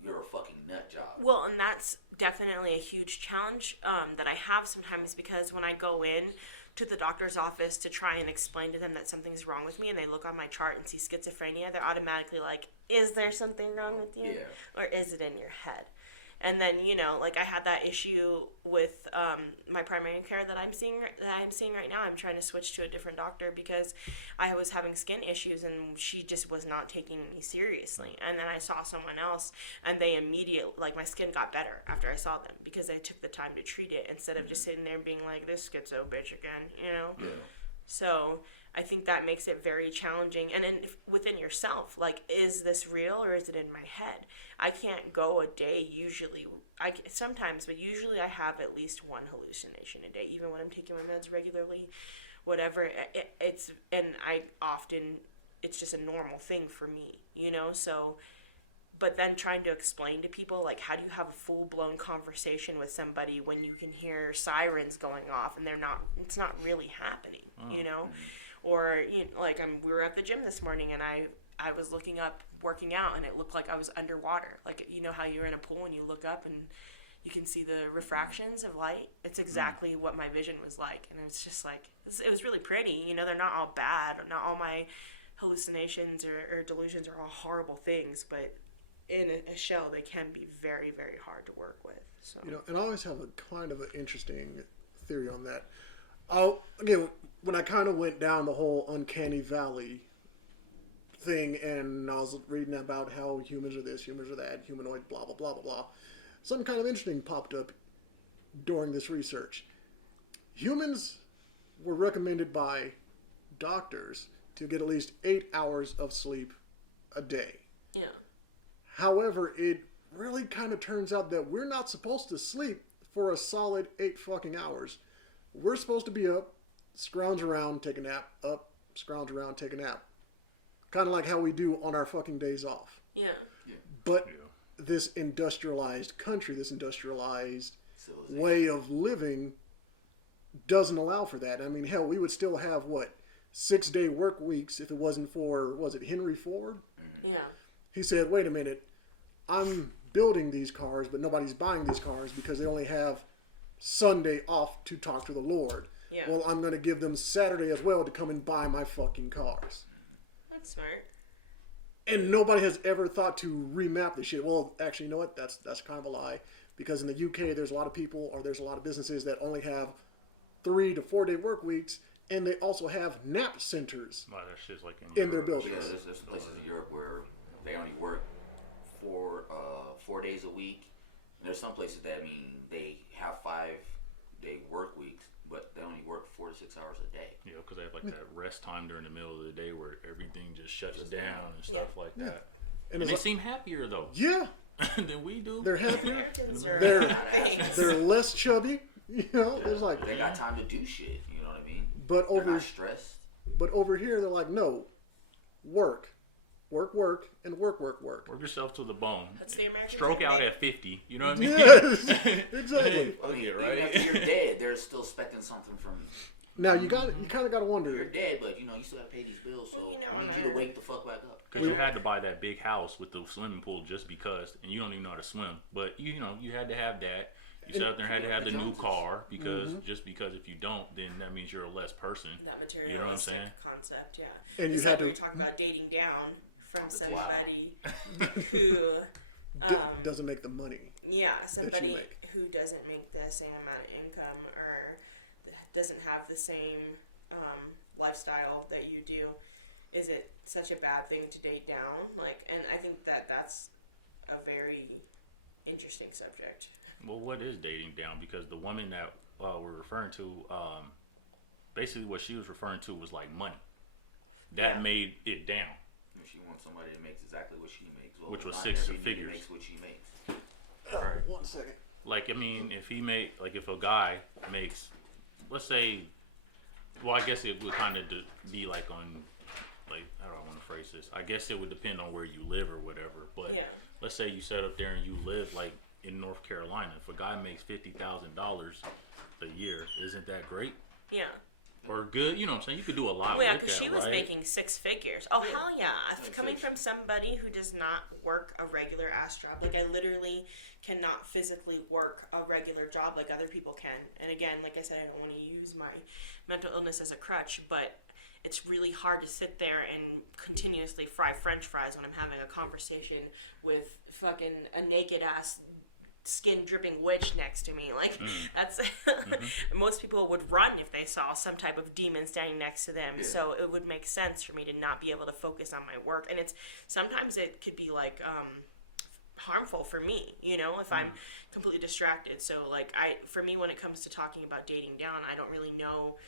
you're a fucking nut job. Well, and that's definitely a huge challenge that I have sometimes, because when I go in to the doctor's office to try and explain to them that something's wrong with me, and they look on my chart and see schizophrenia, they're automatically like, is there something wrong with you? Yeah. Or is it in your head? And then, you know, like I had that issue with my primary care that I'm seeing right now. I'm trying to switch to a different doctor because I was having skin issues and she just was not taking me seriously. And then I saw someone else and they immediately, like, my skin got better after I saw them because they took the time to treat it instead of just sitting there being like, this schizo bitch again, you know? Yeah. So I think that makes it very challenging. And then within yourself, like, is this real or is it in my head? I can't go a day usually. Sometimes, but usually I have at least one hallucination a day, even when I'm taking my meds regularly, whatever. It's just a normal thing for me, you know? So, but then trying to explain to people, like, how do you have a full-blown conversation with somebody when you can hear sirens going off and it's not really happening, you know? Or, you know, like, we were at the gym this morning and I was looking up, working out, and it looked like I was underwater. Like, you know how you're in a pool and you look up and you can see the refractions of light? It's exactly what my vision was like. And it's just like, it was really pretty. You know, they're not all bad. Not all my hallucinations or delusions are all horrible things, but in a shell, they can be very, very hard to work with. So. You know, and I always have a kind of an interesting theory on that. Again, when I kind of went down the whole uncanny valley thing, and I was reading about how humans are this, humans are that, humanoid, blah, blah, blah, blah, blah, something kind of interesting popped up during this research. Humans were recommended by doctors to get at least 8 hours of sleep a day. Yeah. However, it really kind of turns out that we're not supposed to sleep for a solid 8 fucking hours. We're supposed to be up, scrounge around, take a nap, up, scrounge around, take a nap. Kind of like how we do on our fucking days off. Yeah. But Yeah. this industrialized country, this industrialized Civilization. way of living doesn't allow for that. I mean, hell, we would still have, 6-day work weeks if it wasn't for, was it Henry Ford? Yeah. He said, wait a minute, I'm building these cars, but nobody's buying these cars because they only have Sunday off to talk to the Lord. Yeah. Well, I'm going to give them Saturday as well to come and buy my fucking cars. That's smart. And nobody has ever thought to remap this shit. Well, actually, you know what? That's kind of a lie. Because in the UK, there's a lot of people, or there's a lot of businesses that only have 3 to 4 day work weeks, and they also have nap centers. Wow, that shit's like In their Europe. buildings. Yeah, there's places in Europe where they only work 4 days a week. And there's some places that, they have 5-day work weeks, but they only work 4 to 6 hours a day. Yeah, because they have like that rest time during the middle of the day where everything just shuts down and stuff like that. And And it's they like, seem happier though yeah, than we do. they're happier. Americans are They're- thanks. They're less chubby. You know, there's like, They got time to do shit, you know what I mean? but They're over not stressed. here, they're like, no, work, and work. Work yourself to the bone. That's the American Stroke out technique. at 50. You know what I mean? Yes, exactly. I mean, Yeah, even right. if you're dead, they're still expecting something from you. Now you kind of got to You're wonder. dead, but you still have to pay these bills, so Well, I need you to wake the fuck back up. Because you had to buy that big house with the swimming pool just because, and you don't even know how to swim. But you had to have that. You sat up there and had to have the new car because just because if you don't, then that means you're a less person. That materialistic You know what I'm saying? concept, yeah. And you It's had like to- we were talking about dating down from Wow. somebody who, Doesn't make the money. somebody make. who doesn't make the same amount of income or doesn't have the same lifestyle that you do. Is it such a bad thing to date down? And I think that's a very interesting subject. Well, what is dating down? Because the woman that we're referring to, basically what she was referring to was like money. That Yeah. made it down. If she wants somebody that makes exactly what she makes, well, Which was not 6 every nigga figures. makes what she makes. Right. 1 second. Like, I mean, if a guy makes, let's say, well, I guess it would kind of be like on, like, how do I want to phrase this? I guess it would depend on where you live or whatever. But Yeah. let's say you set up there and you live like in North Carolina. If a guy makes $50,000 a year, isn't that great? Yeah. Or good? You know what I'm saying? You could do a lot Well, yeah, with because that, she was right? making 6 figures. Oh, hell yeah. Coming from somebody who does not work a regular ass job. Like, I literally cannot physically work a regular job like other people can. And again, like I said, I don't want to use my mental illness as a crutch, but it's really hard to sit there and continuously fry french fries when I'm having a conversation with fucking a naked ass skin dripping witch next to me. Like, that's most people would run if they saw some type of demon standing next to them. Yeah. So it would make sense for me to not be able to focus on my work. And it's sometimes it could be like harmful for me, if I'm completely distracted. So like for me, when it comes to talking about dating down, I don't really know.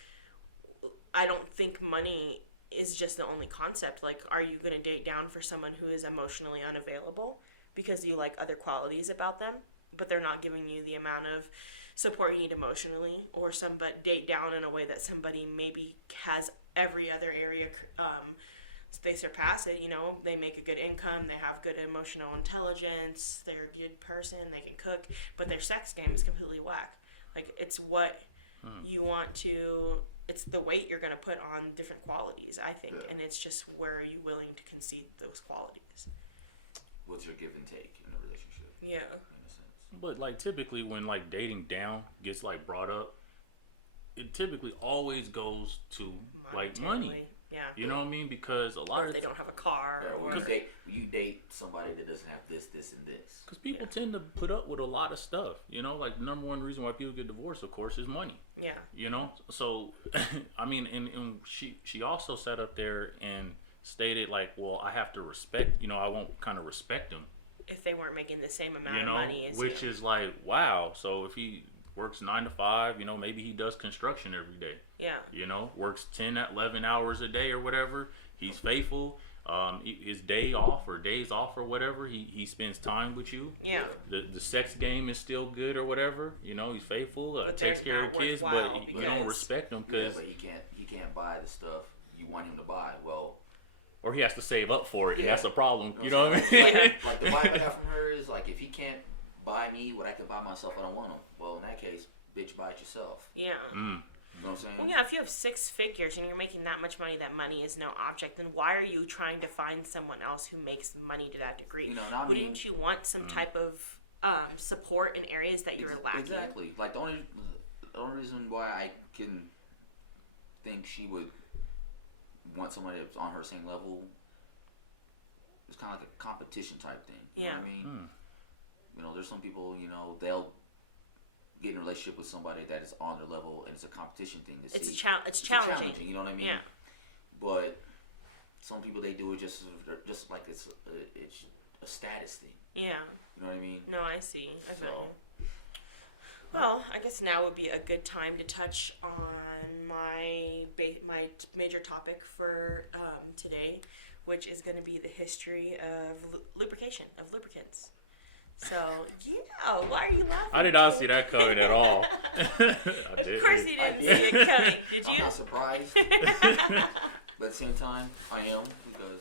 I don't think money is just the only concept. Like, are you going to date down for someone who is emotionally unavailable because you like other qualities about them, but they're not giving you the amount of support you need emotionally, or date down in a way that somebody maybe has every other area, they surpass it, they make a good income, they have good emotional intelligence, they're a good person, they can cook, but their sex game is completely whack. Like, it's what you want to, it's the weight you're going to put on different qualities, I think, and it's just where are you willing to concede those qualities. What's your give and take in a relationship? Yeah. In a sense. But like typically when like dating down gets like brought up, it typically always goes to like money. Monetarily, yeah. You know what I mean? Because a lot Or of if they don't have a car, Yeah, or you date somebody that doesn't have this, and this. because people tend to put up with a lot of stuff. Like the number one reason why people get divorced, of course, is money. yeah. So I mean, and she also sat up there and stated like, well, I have to respect. I won't kind of respect him. If they weren't making the same amount of money as which you. is like, wow. So if he works 9 to 5, maybe he does construction every day. Yeah. Works 10, 11 hours a day or whatever, He's faithful. His day off or days off or whatever, he spends time with you. Yeah. The sex game is still good or whatever. You know, he's faithful. Takes care of the kids, but you don't respect him because. But he can't buy the stuff you want him to buy. Well. Or he has to save up for it, and Yeah. that's a problem. You know what I mean? Like the vibe I got from her is like, if he can't buy me what I can buy myself, I don't want him. Well, in that case, bitch, buy it yourself. Yeah. You know what I'm saying? Well, yeah, if you have 6 figures and you're making that much money, that money is no object, then why are you trying to find someone else who makes money to that degree? You know, and I mean, wouldn't you want some type of support in areas that you're lacking? Exactly. Like the only reason why I can think she would want somebody that's on her same level is kind of like a competition type thing. You know what I mean? You know, there's some people, you know, they'll get in a relationship with somebody that is on their level, and it's a competition thing to It's see. it's challenging. You know what I mean? Yeah. But some people, they do it just like it's a status thing. Yeah. You know what I mean? No, I see. I feel So- you. Well, I guess now would be a good time to touch on my major topic for today, which is going to be the history of lubrication, of lubricants. So, yeah, why are you laughing? I did not see that coming at all. I did. Of course you didn't see it coming, did I'm you? not surprised. But at the same time, I am, because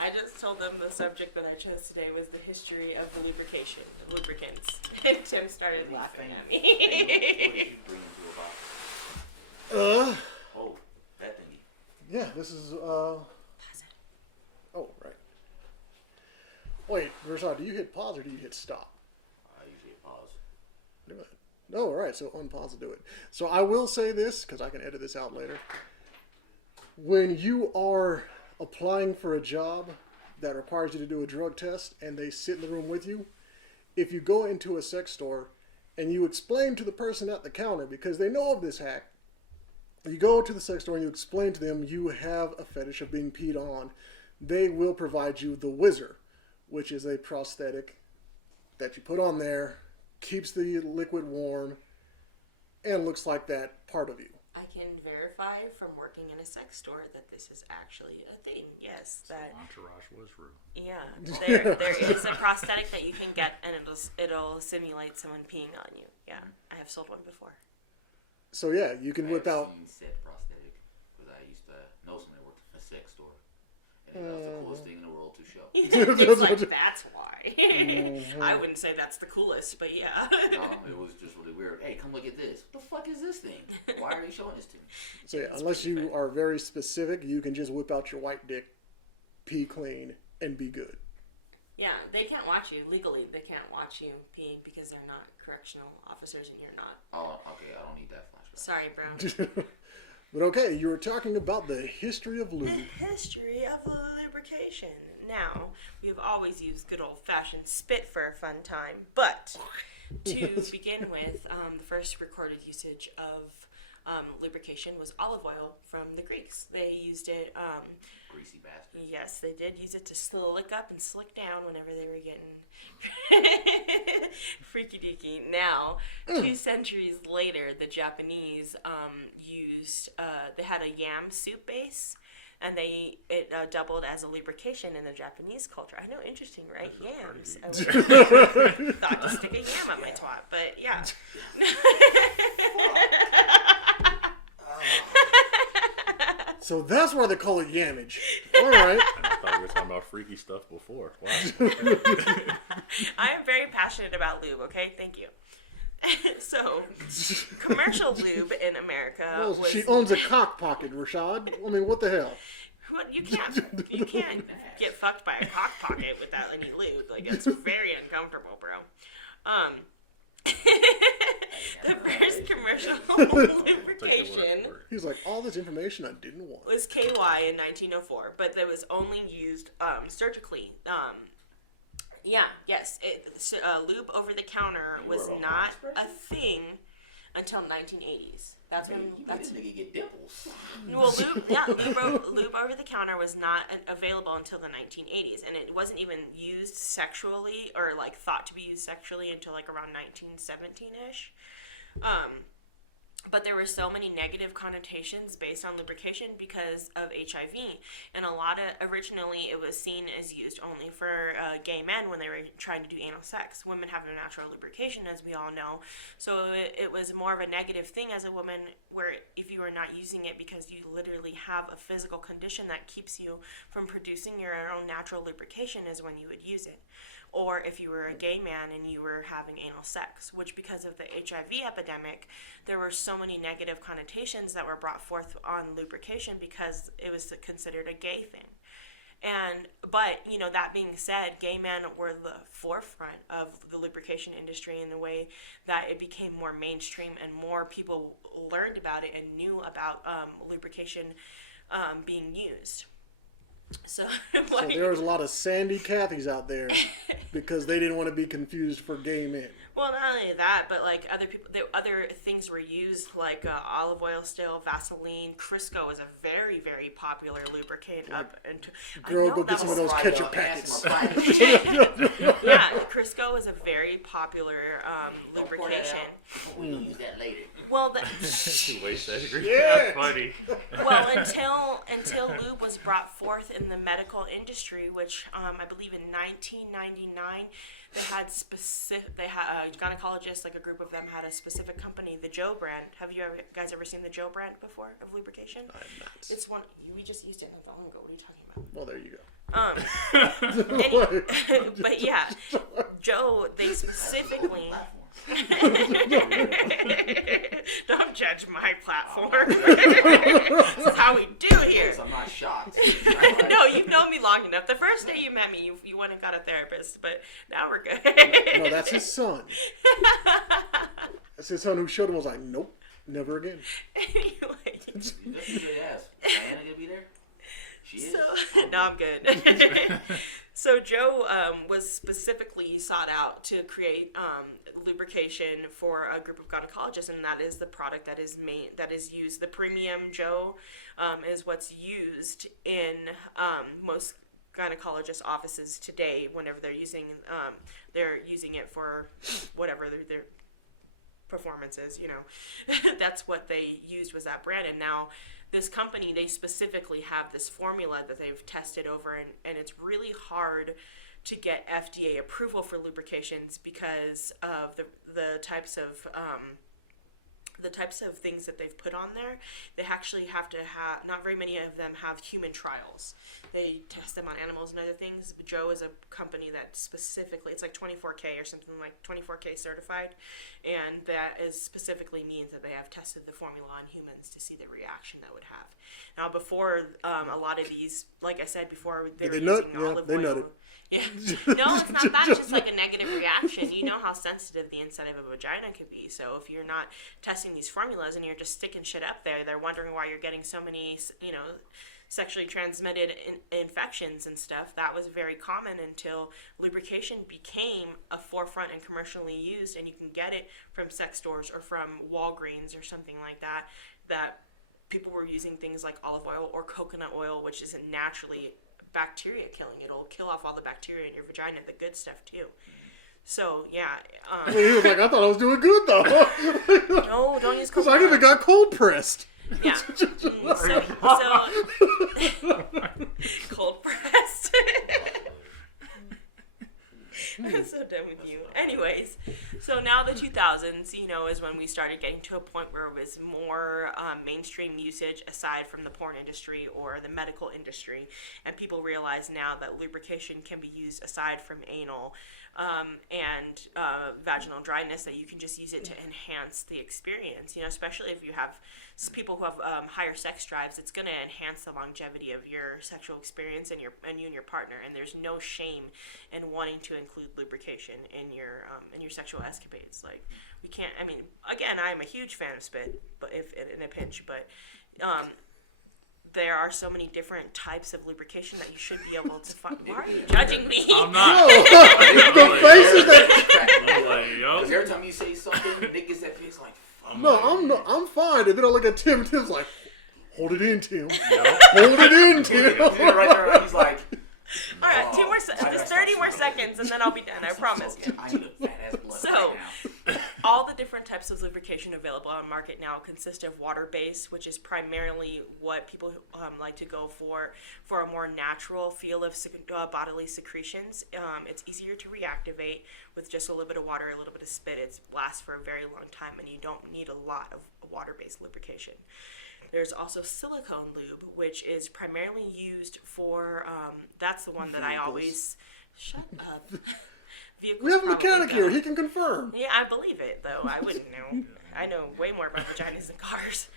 I just told them the subject that I chose today was the history of the lubricants. And Tim started laughing at me. Oh, that thingy. Yeah, this is oh, right. Wait, Rashad, do you hit pause or do you hit stop? I usually pause. Do it. No, all right, so unpause and do it. So I will say this, because I can edit this out later. When you are applying for a job that requires you to do a drug test and they sit in the room with you, if you go into a sex store and you explain to the person at the counter, because they know of this hack, you go to the sex store and you explain to them you have a fetish of being peed on, they will provide you the whizzer, which is a prosthetic that you put on there, keeps the liquid warm, and looks like that part of you. I can verify from working in a sex store that this is actually a thing. Yes, that Entourage was real. yeah, there is a prosthetic that you can get, and it'll simulate someone peeing on you. Yeah, I have sold one before. So yeah, you can whip out. I've seen said prosthetic, because I used to know somebody who worked in a sex store. And that was the coolest thing in the world to show. It's like, that's why. I wouldn't say that's the coolest, but yeah. No, it was just really weird. Hey, come look at this. What the fuck is this thing? Why are you showing this to me? So yeah, unless you are very specific, you can just whip out your white dick, pee clean, and be good. Yeah, they can't watch you. Legally, they can't watch you peeing because they're not correctional officers and you're not. Oh, okay, I don't need that flashback. Sorry, Brown. But okay, you were talking about the history of lube. The history of lubrication. Now, we've always used good old-fashioned spit for a fun time, but to begin with, the first recorded usage of lubrication was olive oil from the Greeks. They used it, Greasy bastard. yes, they did use it to slick up and slick down whenever they were getting freaky-deaky. Now, 2 centuries later, the Japanese used, they had a yam soup base, and it doubled as a lubrication in the Japanese culture. I know, interesting, right? Yams. I would thought to stick a yam up my twat, but yeah. So that's why they call it yammage. All right. I thought we were talking about freaky stuff before. Wow. I am very passionate about lube, okay? Thank you. So, commercial lube in America Well, was... she owns a cock pocket, Rashad. I mean, what the hell? What, you can't get fucked by a cock pocket without any lube. Like, it's very uncomfortable, bro. The first commercial lubrication He's like, all this information I didn't want. was KY in 1904, but that was only used surgically. Lube over the counter was not a thing until 1980s. That's when. This nigga get dimples. Well, lube over the counter was not available until the 1980s, and it wasn't even used sexually or like thought to be used sexually until like around 1917-ish. But there were so many negative connotations based on lubrication because of HIV. And originally it was seen as used only for gay men when they were trying to do anal sex. Women have no natural lubrication, as we all know. So it was more of a negative thing as a woman, where if you were not using it because you literally have a physical condition that keeps you from producing your own natural lubrication, is when you would use it. Or if you were a gay man and you were having anal sex, which because of the HIV epidemic, there were so many negative connotations that were brought forth on lubrication because it was considered a gay thing. But that being said, gay men were the forefront of the lubrication industry in the way that it became more mainstream and more people learned about it and knew about lubrication being used. So there was a lot of Sandy Cathys out there because they didn't want to be confused for gay men. Well, not only that, but like other things were used, like olive oil still, Vaseline. Crisco is a very, very popular lubricant. Girl, go get some of those ketchup packets. Yeah, Crisco is a very popular lubrication. We will use that later. Well, Waste that degree. Yeah. Funny. well, until lube was brought forth in the medical industry, which I believe in 1999. Gynecologists, like a group of them, had a specific company, the Joe brand. Have you guys ever seen the Joe brand before of lubrication? I have not. It's one we just used it not that long ago. What are you talking about? Well, there you go. But yeah, Joe, they specifically. Don't judge my platform. This is how we do it here. I'm not shocked. No, you've known me long enough. The first day you met me, you went and got a therapist, but now we're good. No, that's his son. That's his son who showed him. Was like, nope, never again. Anyway. Diana gonna be there? She is. No, I'm good. So Joe was specifically sought out to create lubrication for a group of gynecologists, and that is the product that is used. The premium Joe is what's used in most gynecologist offices today. Whenever they're using it for whatever their performances, that's what they used, was that brand. And now this company, they specifically have this formula that they've tested over, and it's really hard to get FDA approval for lubrications because of the types of things that they've put on there. They actually have to have, not very many of them have human trials. They test them on animals and other things. Joe is a company that specifically, it's like 24K or something, like 24K certified, and that is specifically means that they have tested the formula on humans to see the reaction that would have. Now, before a lot of these, like I said before, they were using olive oil. Nutted. Yeah. No, it's not that. It's just like a negative reaction. You know how sensitive the inside of a vagina could be. So if you're not testing these formulas and you're just sticking shit up there, they're wondering why you're getting so many, sexually transmitted infections and stuff. That was very common until lubrication became a forefront and commercially used, and you can get it from sex stores or from Walgreens or something like that. That people were using things like olive oil or coconut oil, which isn't naturally bacteria killing. It'll kill off all the bacteria in your vagina, the good stuff too. So yeah. He was like, I thought I was doing good though. No, don't use Because coconut. I even got cold pressed. Yeah. So cold pressed. I'm so done with you. Anyways, so now the 2000s, is when we started getting to a point where it was more mainstream usage aside from the porn industry or the medical industry, and people realize now that lubrication can be used aside from anal and vaginal dryness, that you can just use it to enhance the experience. Especially if you have people who have higher sex drives, it's going to enhance the longevity of your sexual experience and you and your partner. And there's no shame in wanting to include lubrication in your sexual escapades. Like, we can't. I mean, again, I'm a huge fan of spit, but if in a pinch, but. There are so many different types of lubrication that you should be able to find. Why are you judging me? I'm not. The faces that. Because every time you say something, Nick gets that face like, I'm fine. And then I look at Tim, and Tim's like, hold it in, Tim. Hold it in, Tim. right there, he's like, all right, 2 more seconds. Just 30 more seconds, and then I'll be done. I promise. I need a fat ass blood So, right now. all the different types of lubrication available on the market now consist of water-based, which is primarily what people like to go for a more natural feel of bodily secretions. It's easier to reactivate with just a little bit of water, a little bit of spit. It lasts for a very long time, and you don't need a lot of water-based lubrication. There's also silicone lube, which is primarily used for, that's the one that I Vehicles. always, shut up. Vehicles We have a probably mechanic here. don't. He can confirm. Yeah, I believe it, though. I wouldn't know. I know way more about vaginas than cars.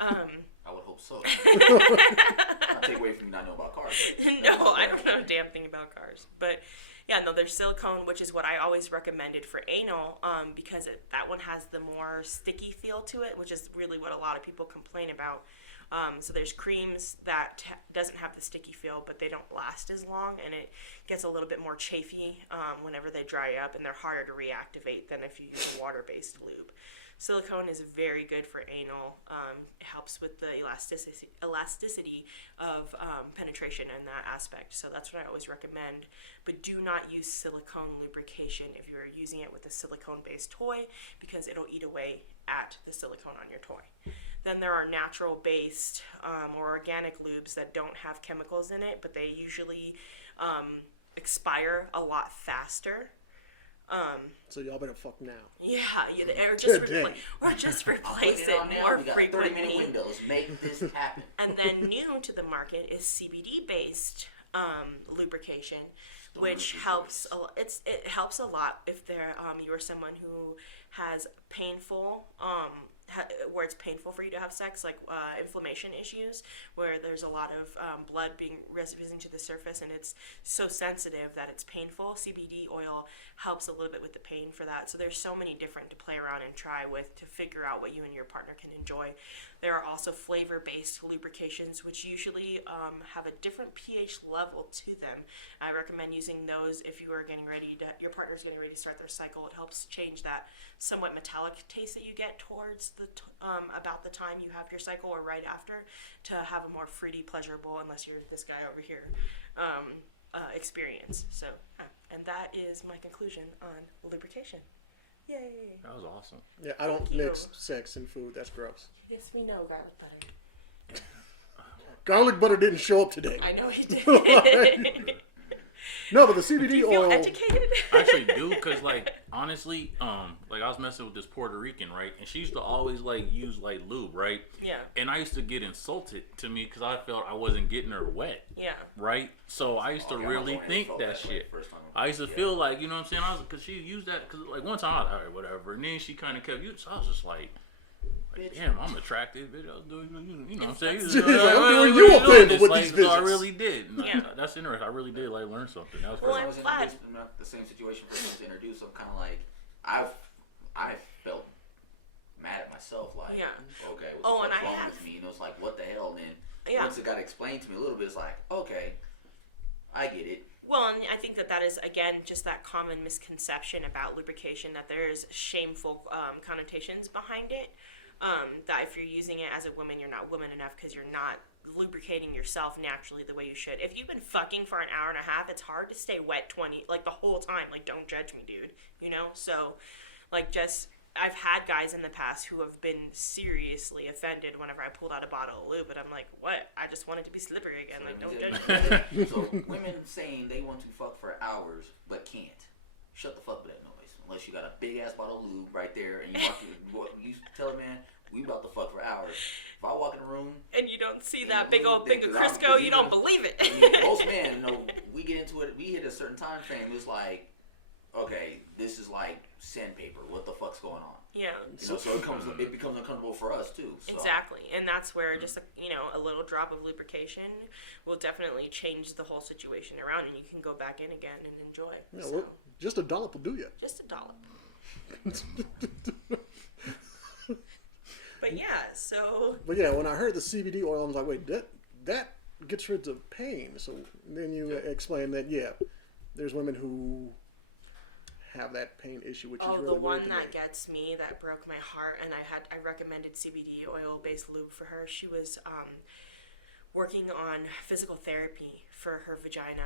I would hope so. Not take away from you not know about cars. Right? No, I don't know a damn thing about cars. But yeah, no, there's silicone, which is what I always recommended for anal, because that one has the more sticky feel to it, which is really what a lot of people complain about. So there's creams that doesn't have the sticky feel, but they don't last as long, and it gets a little bit more chafy whenever they dry up, and they're harder to reactivate than if you use a water-based lube. Silicone is very good for anal. It helps with the elasticity of penetration in that aspect. So that's what I always recommend. But do not use silicone lubrication if you're using it with a silicone-based toy, because it'll eat away at the silicone on your toy. Then there are natural-based or organic lubes that don't have chemicals in it, but they usually expire a lot faster. So y'all better fuck now. Yeah, or just Today. replace Put it on it now. more We got 30-minute frequently. windows. Make this happen. And then new to the market is CBD-based lubrication, which helps. It helps a lot if you are someone who has painful. Where it's painful for you to have sex, like inflammation issues, where there's a lot of blood being rising to the surface, and it's so sensitive that it's painful. CBD oil helps a little bit with the pain for that. So there's so many different to play around and try with to figure out what you and your partner can enjoy. There are also flavor-based lubrications, which usually have a different pH level to them. I recommend using those if you are your partner's getting ready to start their cycle. It helps change that somewhat metallic taste that you get towards about the time you have your cycle or right after, to have a more fruity, pleasurable, unless you're this guy over here, experience. So, and that is my conclusion on lubrication. Yay! That was awesome. Yeah, I don't Thank you. mix sex and food. That's gross. Yes, we know garlic butter. Garlic butter didn't show up today. I know he did. No, but the CBD Do you feel oil. educated? I actually do, cause like honestly, like I was messing with this Puerto Rican, right, and she used to always like use like lube, right, Yeah. and I used to get insulted to me because I felt I wasn't getting her wet, Yeah. right. So I used to Oh, yeah, I really was think felt that way shit. first time. I used to Yeah. feel like, you know what I'm saying, cause she used that, cause like one time I was like, all right, whatever, and then she kind of kept using. So I was just like damn, I'm attractive, bitch. I was doing, you know what I'm saying? I'm doing you a favor with these So I visits. really did. And Yeah. that's interesting. I really did like learn something. That was Well, crazy. I was glad. introduced in the same situation for was introduced. I'm kind of like, I felt mad at myself. Like, Yeah. okay, what Oh, the and fuck's I wrong have- with me? And it was like, what the hell? And then Yeah. once it got explained to me a little bit, it's like, okay, I get it. Well, and I think that is, again, just that common misconception about lubrication, that there's shameful connotations behind it. That if you're using it as a woman, you're not woman enough because you're not lubricating yourself naturally the way you should. If you've been fucking for an hour and a half, it's hard to stay wet the whole time. Like, don't judge me, dude. You know? So, like, I've had guys in the past who have been seriously offended whenever I pulled out a bottle of lube, and I'm like, what? I just wanted to be slippery again. Like, don't judge me. So women saying they want to fuck for hours but can't. Shut the fuck with that noise. Unless you got a big ass bottle of lube right there and you tell a man, we about to fuck for hours. If I walk in a room And you don't see and that the big lube old thing of because I'm- Crisco, because you don't believe it. I mean, most men, we get into it, we hit a certain time frame, it's like, okay, this is like sandpaper. What the fuck's going on? Yeah. You know, so it becomes uncomfortable for us too. So. Exactly, and that's where just a little drop of lubrication will definitely change the whole situation around, and you can go back in again and enjoy. Yeah, So, well, just a dollop will do you. just a dollop. But yeah, so But yeah, when I heard the CBD oil, I was like, wait, that gets rid of pain. So then you explain that, yeah, there's women who have that pain issue, which is really the one weird to that me. gets me, that broke my heart, and I recommended CBD oil based lube for her. She was working on physical therapy for her vagina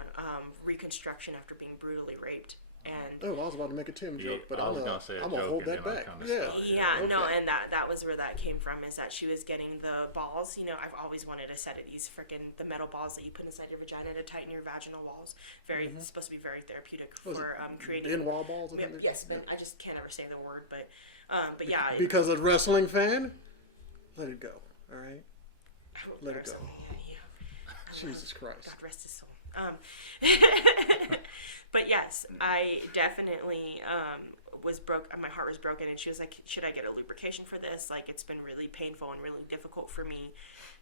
reconstruction after being brutally raped. And Oh, I was about to make a Tim joke, but I I'm was gonna gonna say a hold joke, and that then I back. kinda Yeah. stopped. yeah, no, Okay. and that was where that came from, is that she was getting the balls. You know, I've always wanted a set of these the metal balls that you put inside your vagina to tighten your vaginal walls. It's supposed to be very therapeutic Was for creating. Benoit balls. I think they're- Yes, but I just can't ever say the word, but yeah. Because a wrestling fan, let it go. All right. Let it go. Yeah. Jesus Christ. God rest his soul. But yes, I definitely was broke. My heart was broken, and she was like, "Should I get a lubrication for this? Like, it's been really painful and really difficult for me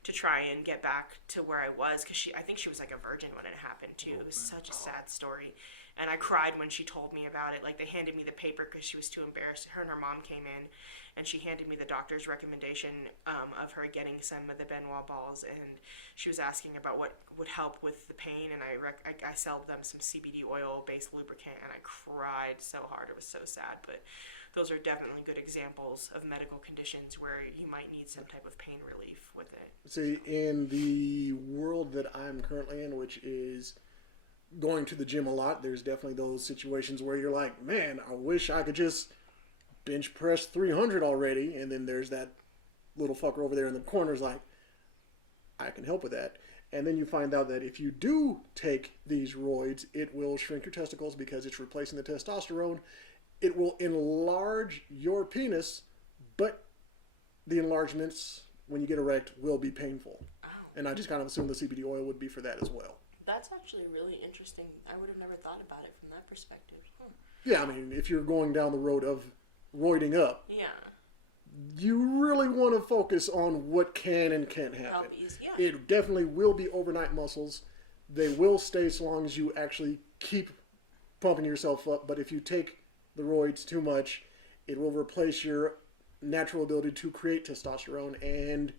to try and get back to where I was." Because I think she was like a virgin when it happened too. It was such a sad story, and I cried when she told me about it. Like, they handed me the paper because she was too embarrassed. Her and her mom came in, and she handed me the doctor's recommendation of her getting some of the Benoit balls, and she was asking about what would help with the pain, and I sold them some CBD oil-based lubricant, and I cried so hard. It was so sad, but those are definitely good examples of medical conditions where you might need some type of pain relief with it. See, in the world that I'm currently in, which is going to the gym a lot, there's definitely those situations where you're like, man, I wish I could just bench press 300 already. And then there's that little fucker over there in the corner's like, I can help with that. And then you find out that if you do take these roids, it will shrink your testicles because it's replacing the testosterone. It will enlarge your penis, but the enlargements, when you get erect, will be painful. Oh. And I just kind of assumed the CBD oil would be for that as well. That's actually really interesting. I would have never thought about it from that perspective. Huh. Yeah, I mean, if you're going down the road of roiding up, Yeah. you really want to focus on what can and can't happen. Help ease, yeah. It definitely will be overnight muscles. They will stay so long as you actually keep pumping yourself up. But if you take the roids too much, it will replace your natural ability to create testosterone. And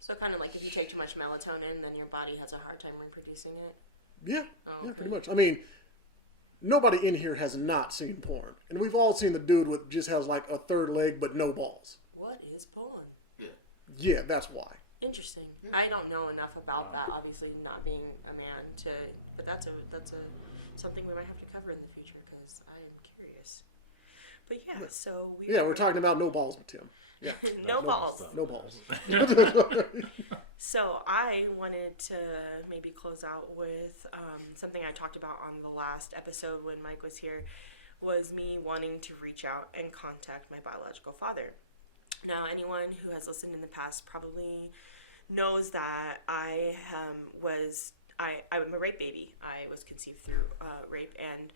So kind of like if you take too much melatonin, then your body has a hard time reproducing it. yeah, Oh, yeah, pretty much. I mean, nobody in here has not seen porn. And we've all seen the dude with just has like a third leg but no balls. What is porn? Yeah, that's why. Interesting. I don't know enough about that. Obviously, not being a man but that's something we might have to cover in the future because I am curious. But yeah, so We're talking about no balls with Tim. Yeah. no balls. No balls. So I wanted to maybe close out with something I talked about on the last episode when Mike was here, was me wanting to reach out and contact my biological father. Now, anyone who has listened in the past probably knows that I'm a rape baby. I was conceived through rape, and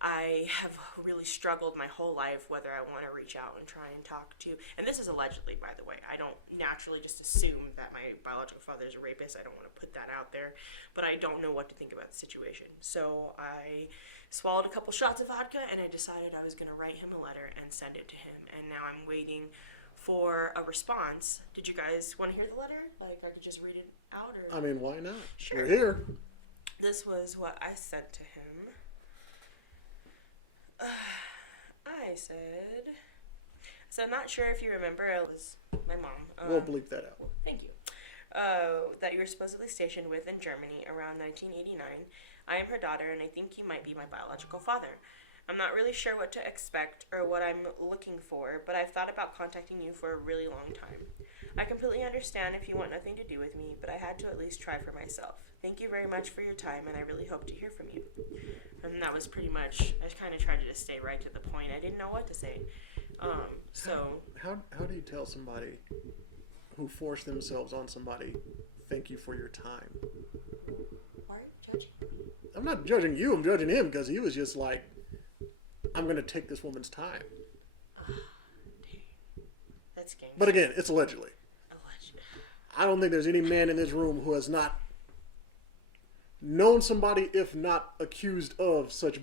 I have really struggled my whole life whether I want to reach out and try and talk to, and this is allegedly, by the way. I don't naturally just assume that my biological father is a rapist. I don't want to put that out there, but I don't know what to think about the situation. So I swallowed a couple shots of vodka, and I decided I was going to write him a letter and send it to him, and now I'm waiting for a response. Did you guys want to hear the letter? Like, I could just read it out, or? I mean, why not? Sure. We're here. This was what I sent to him. I said, I'm not sure if you remember, it was my mom. We'll bleep that out. Thank you. That you were supposedly stationed with in Germany around 1989. I am her daughter, and I think you might be my biological father. I'm not really sure what to expect or what I'm looking for, but I've thought about contacting you for a really long time. I completely understand if you want nothing to do with me, but I had to at least try for myself. Thank you very much for your time, and I really hope to hear from you. And that was pretty much, I kind of tried to just stay right to the point. I didn't know what to say. How do you tell somebody who forced themselves on somebody, thank you for your time? Why are you judging me? I'm not judging you, I'm judging him because he was just like, I'm going to take this woman's time. That's gangster. But again, it's allegedly. Alleged. I don't think there's any man in this room who has not known somebody, if not accused of such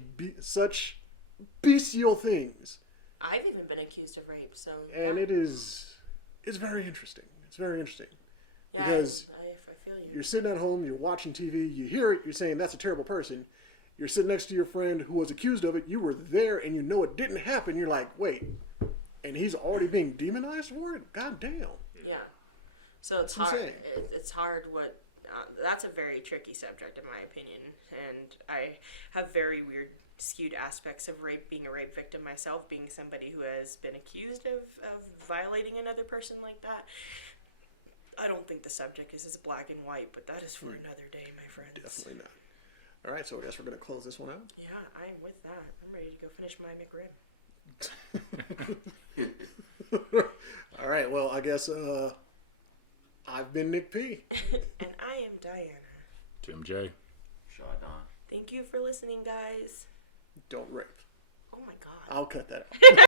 bestial things. I've even been accused of rape, so. And it's very interesting. It's very interesting. Yeah, Because I feel you. you're sitting at home, you're watching TV, you hear it, you're saying that's a terrible person. You're sitting next to your friend who was accused of it, you were there and you know it didn't happen, you're like, wait, and he's already being demonized for it? God damn. Yeah. So it's That's hard. insane. It's hard what that's a very tricky subject in my opinion, and I have very weird skewed aspects of rape, being a rape victim myself, being somebody who has been accused of violating another person like that. I don't think the subject is as black and white, but that is for another day, my friends. Definitely not. All right, so I guess we're going to close this one out. Yeah, I'm with that. I'm ready to go finish my McRib. All right, well, I guess I've been Nick P. And I am Diana. Tim J. Shaw Don. Thank you for listening, guys. Don't rape. Oh my god. I'll cut that out.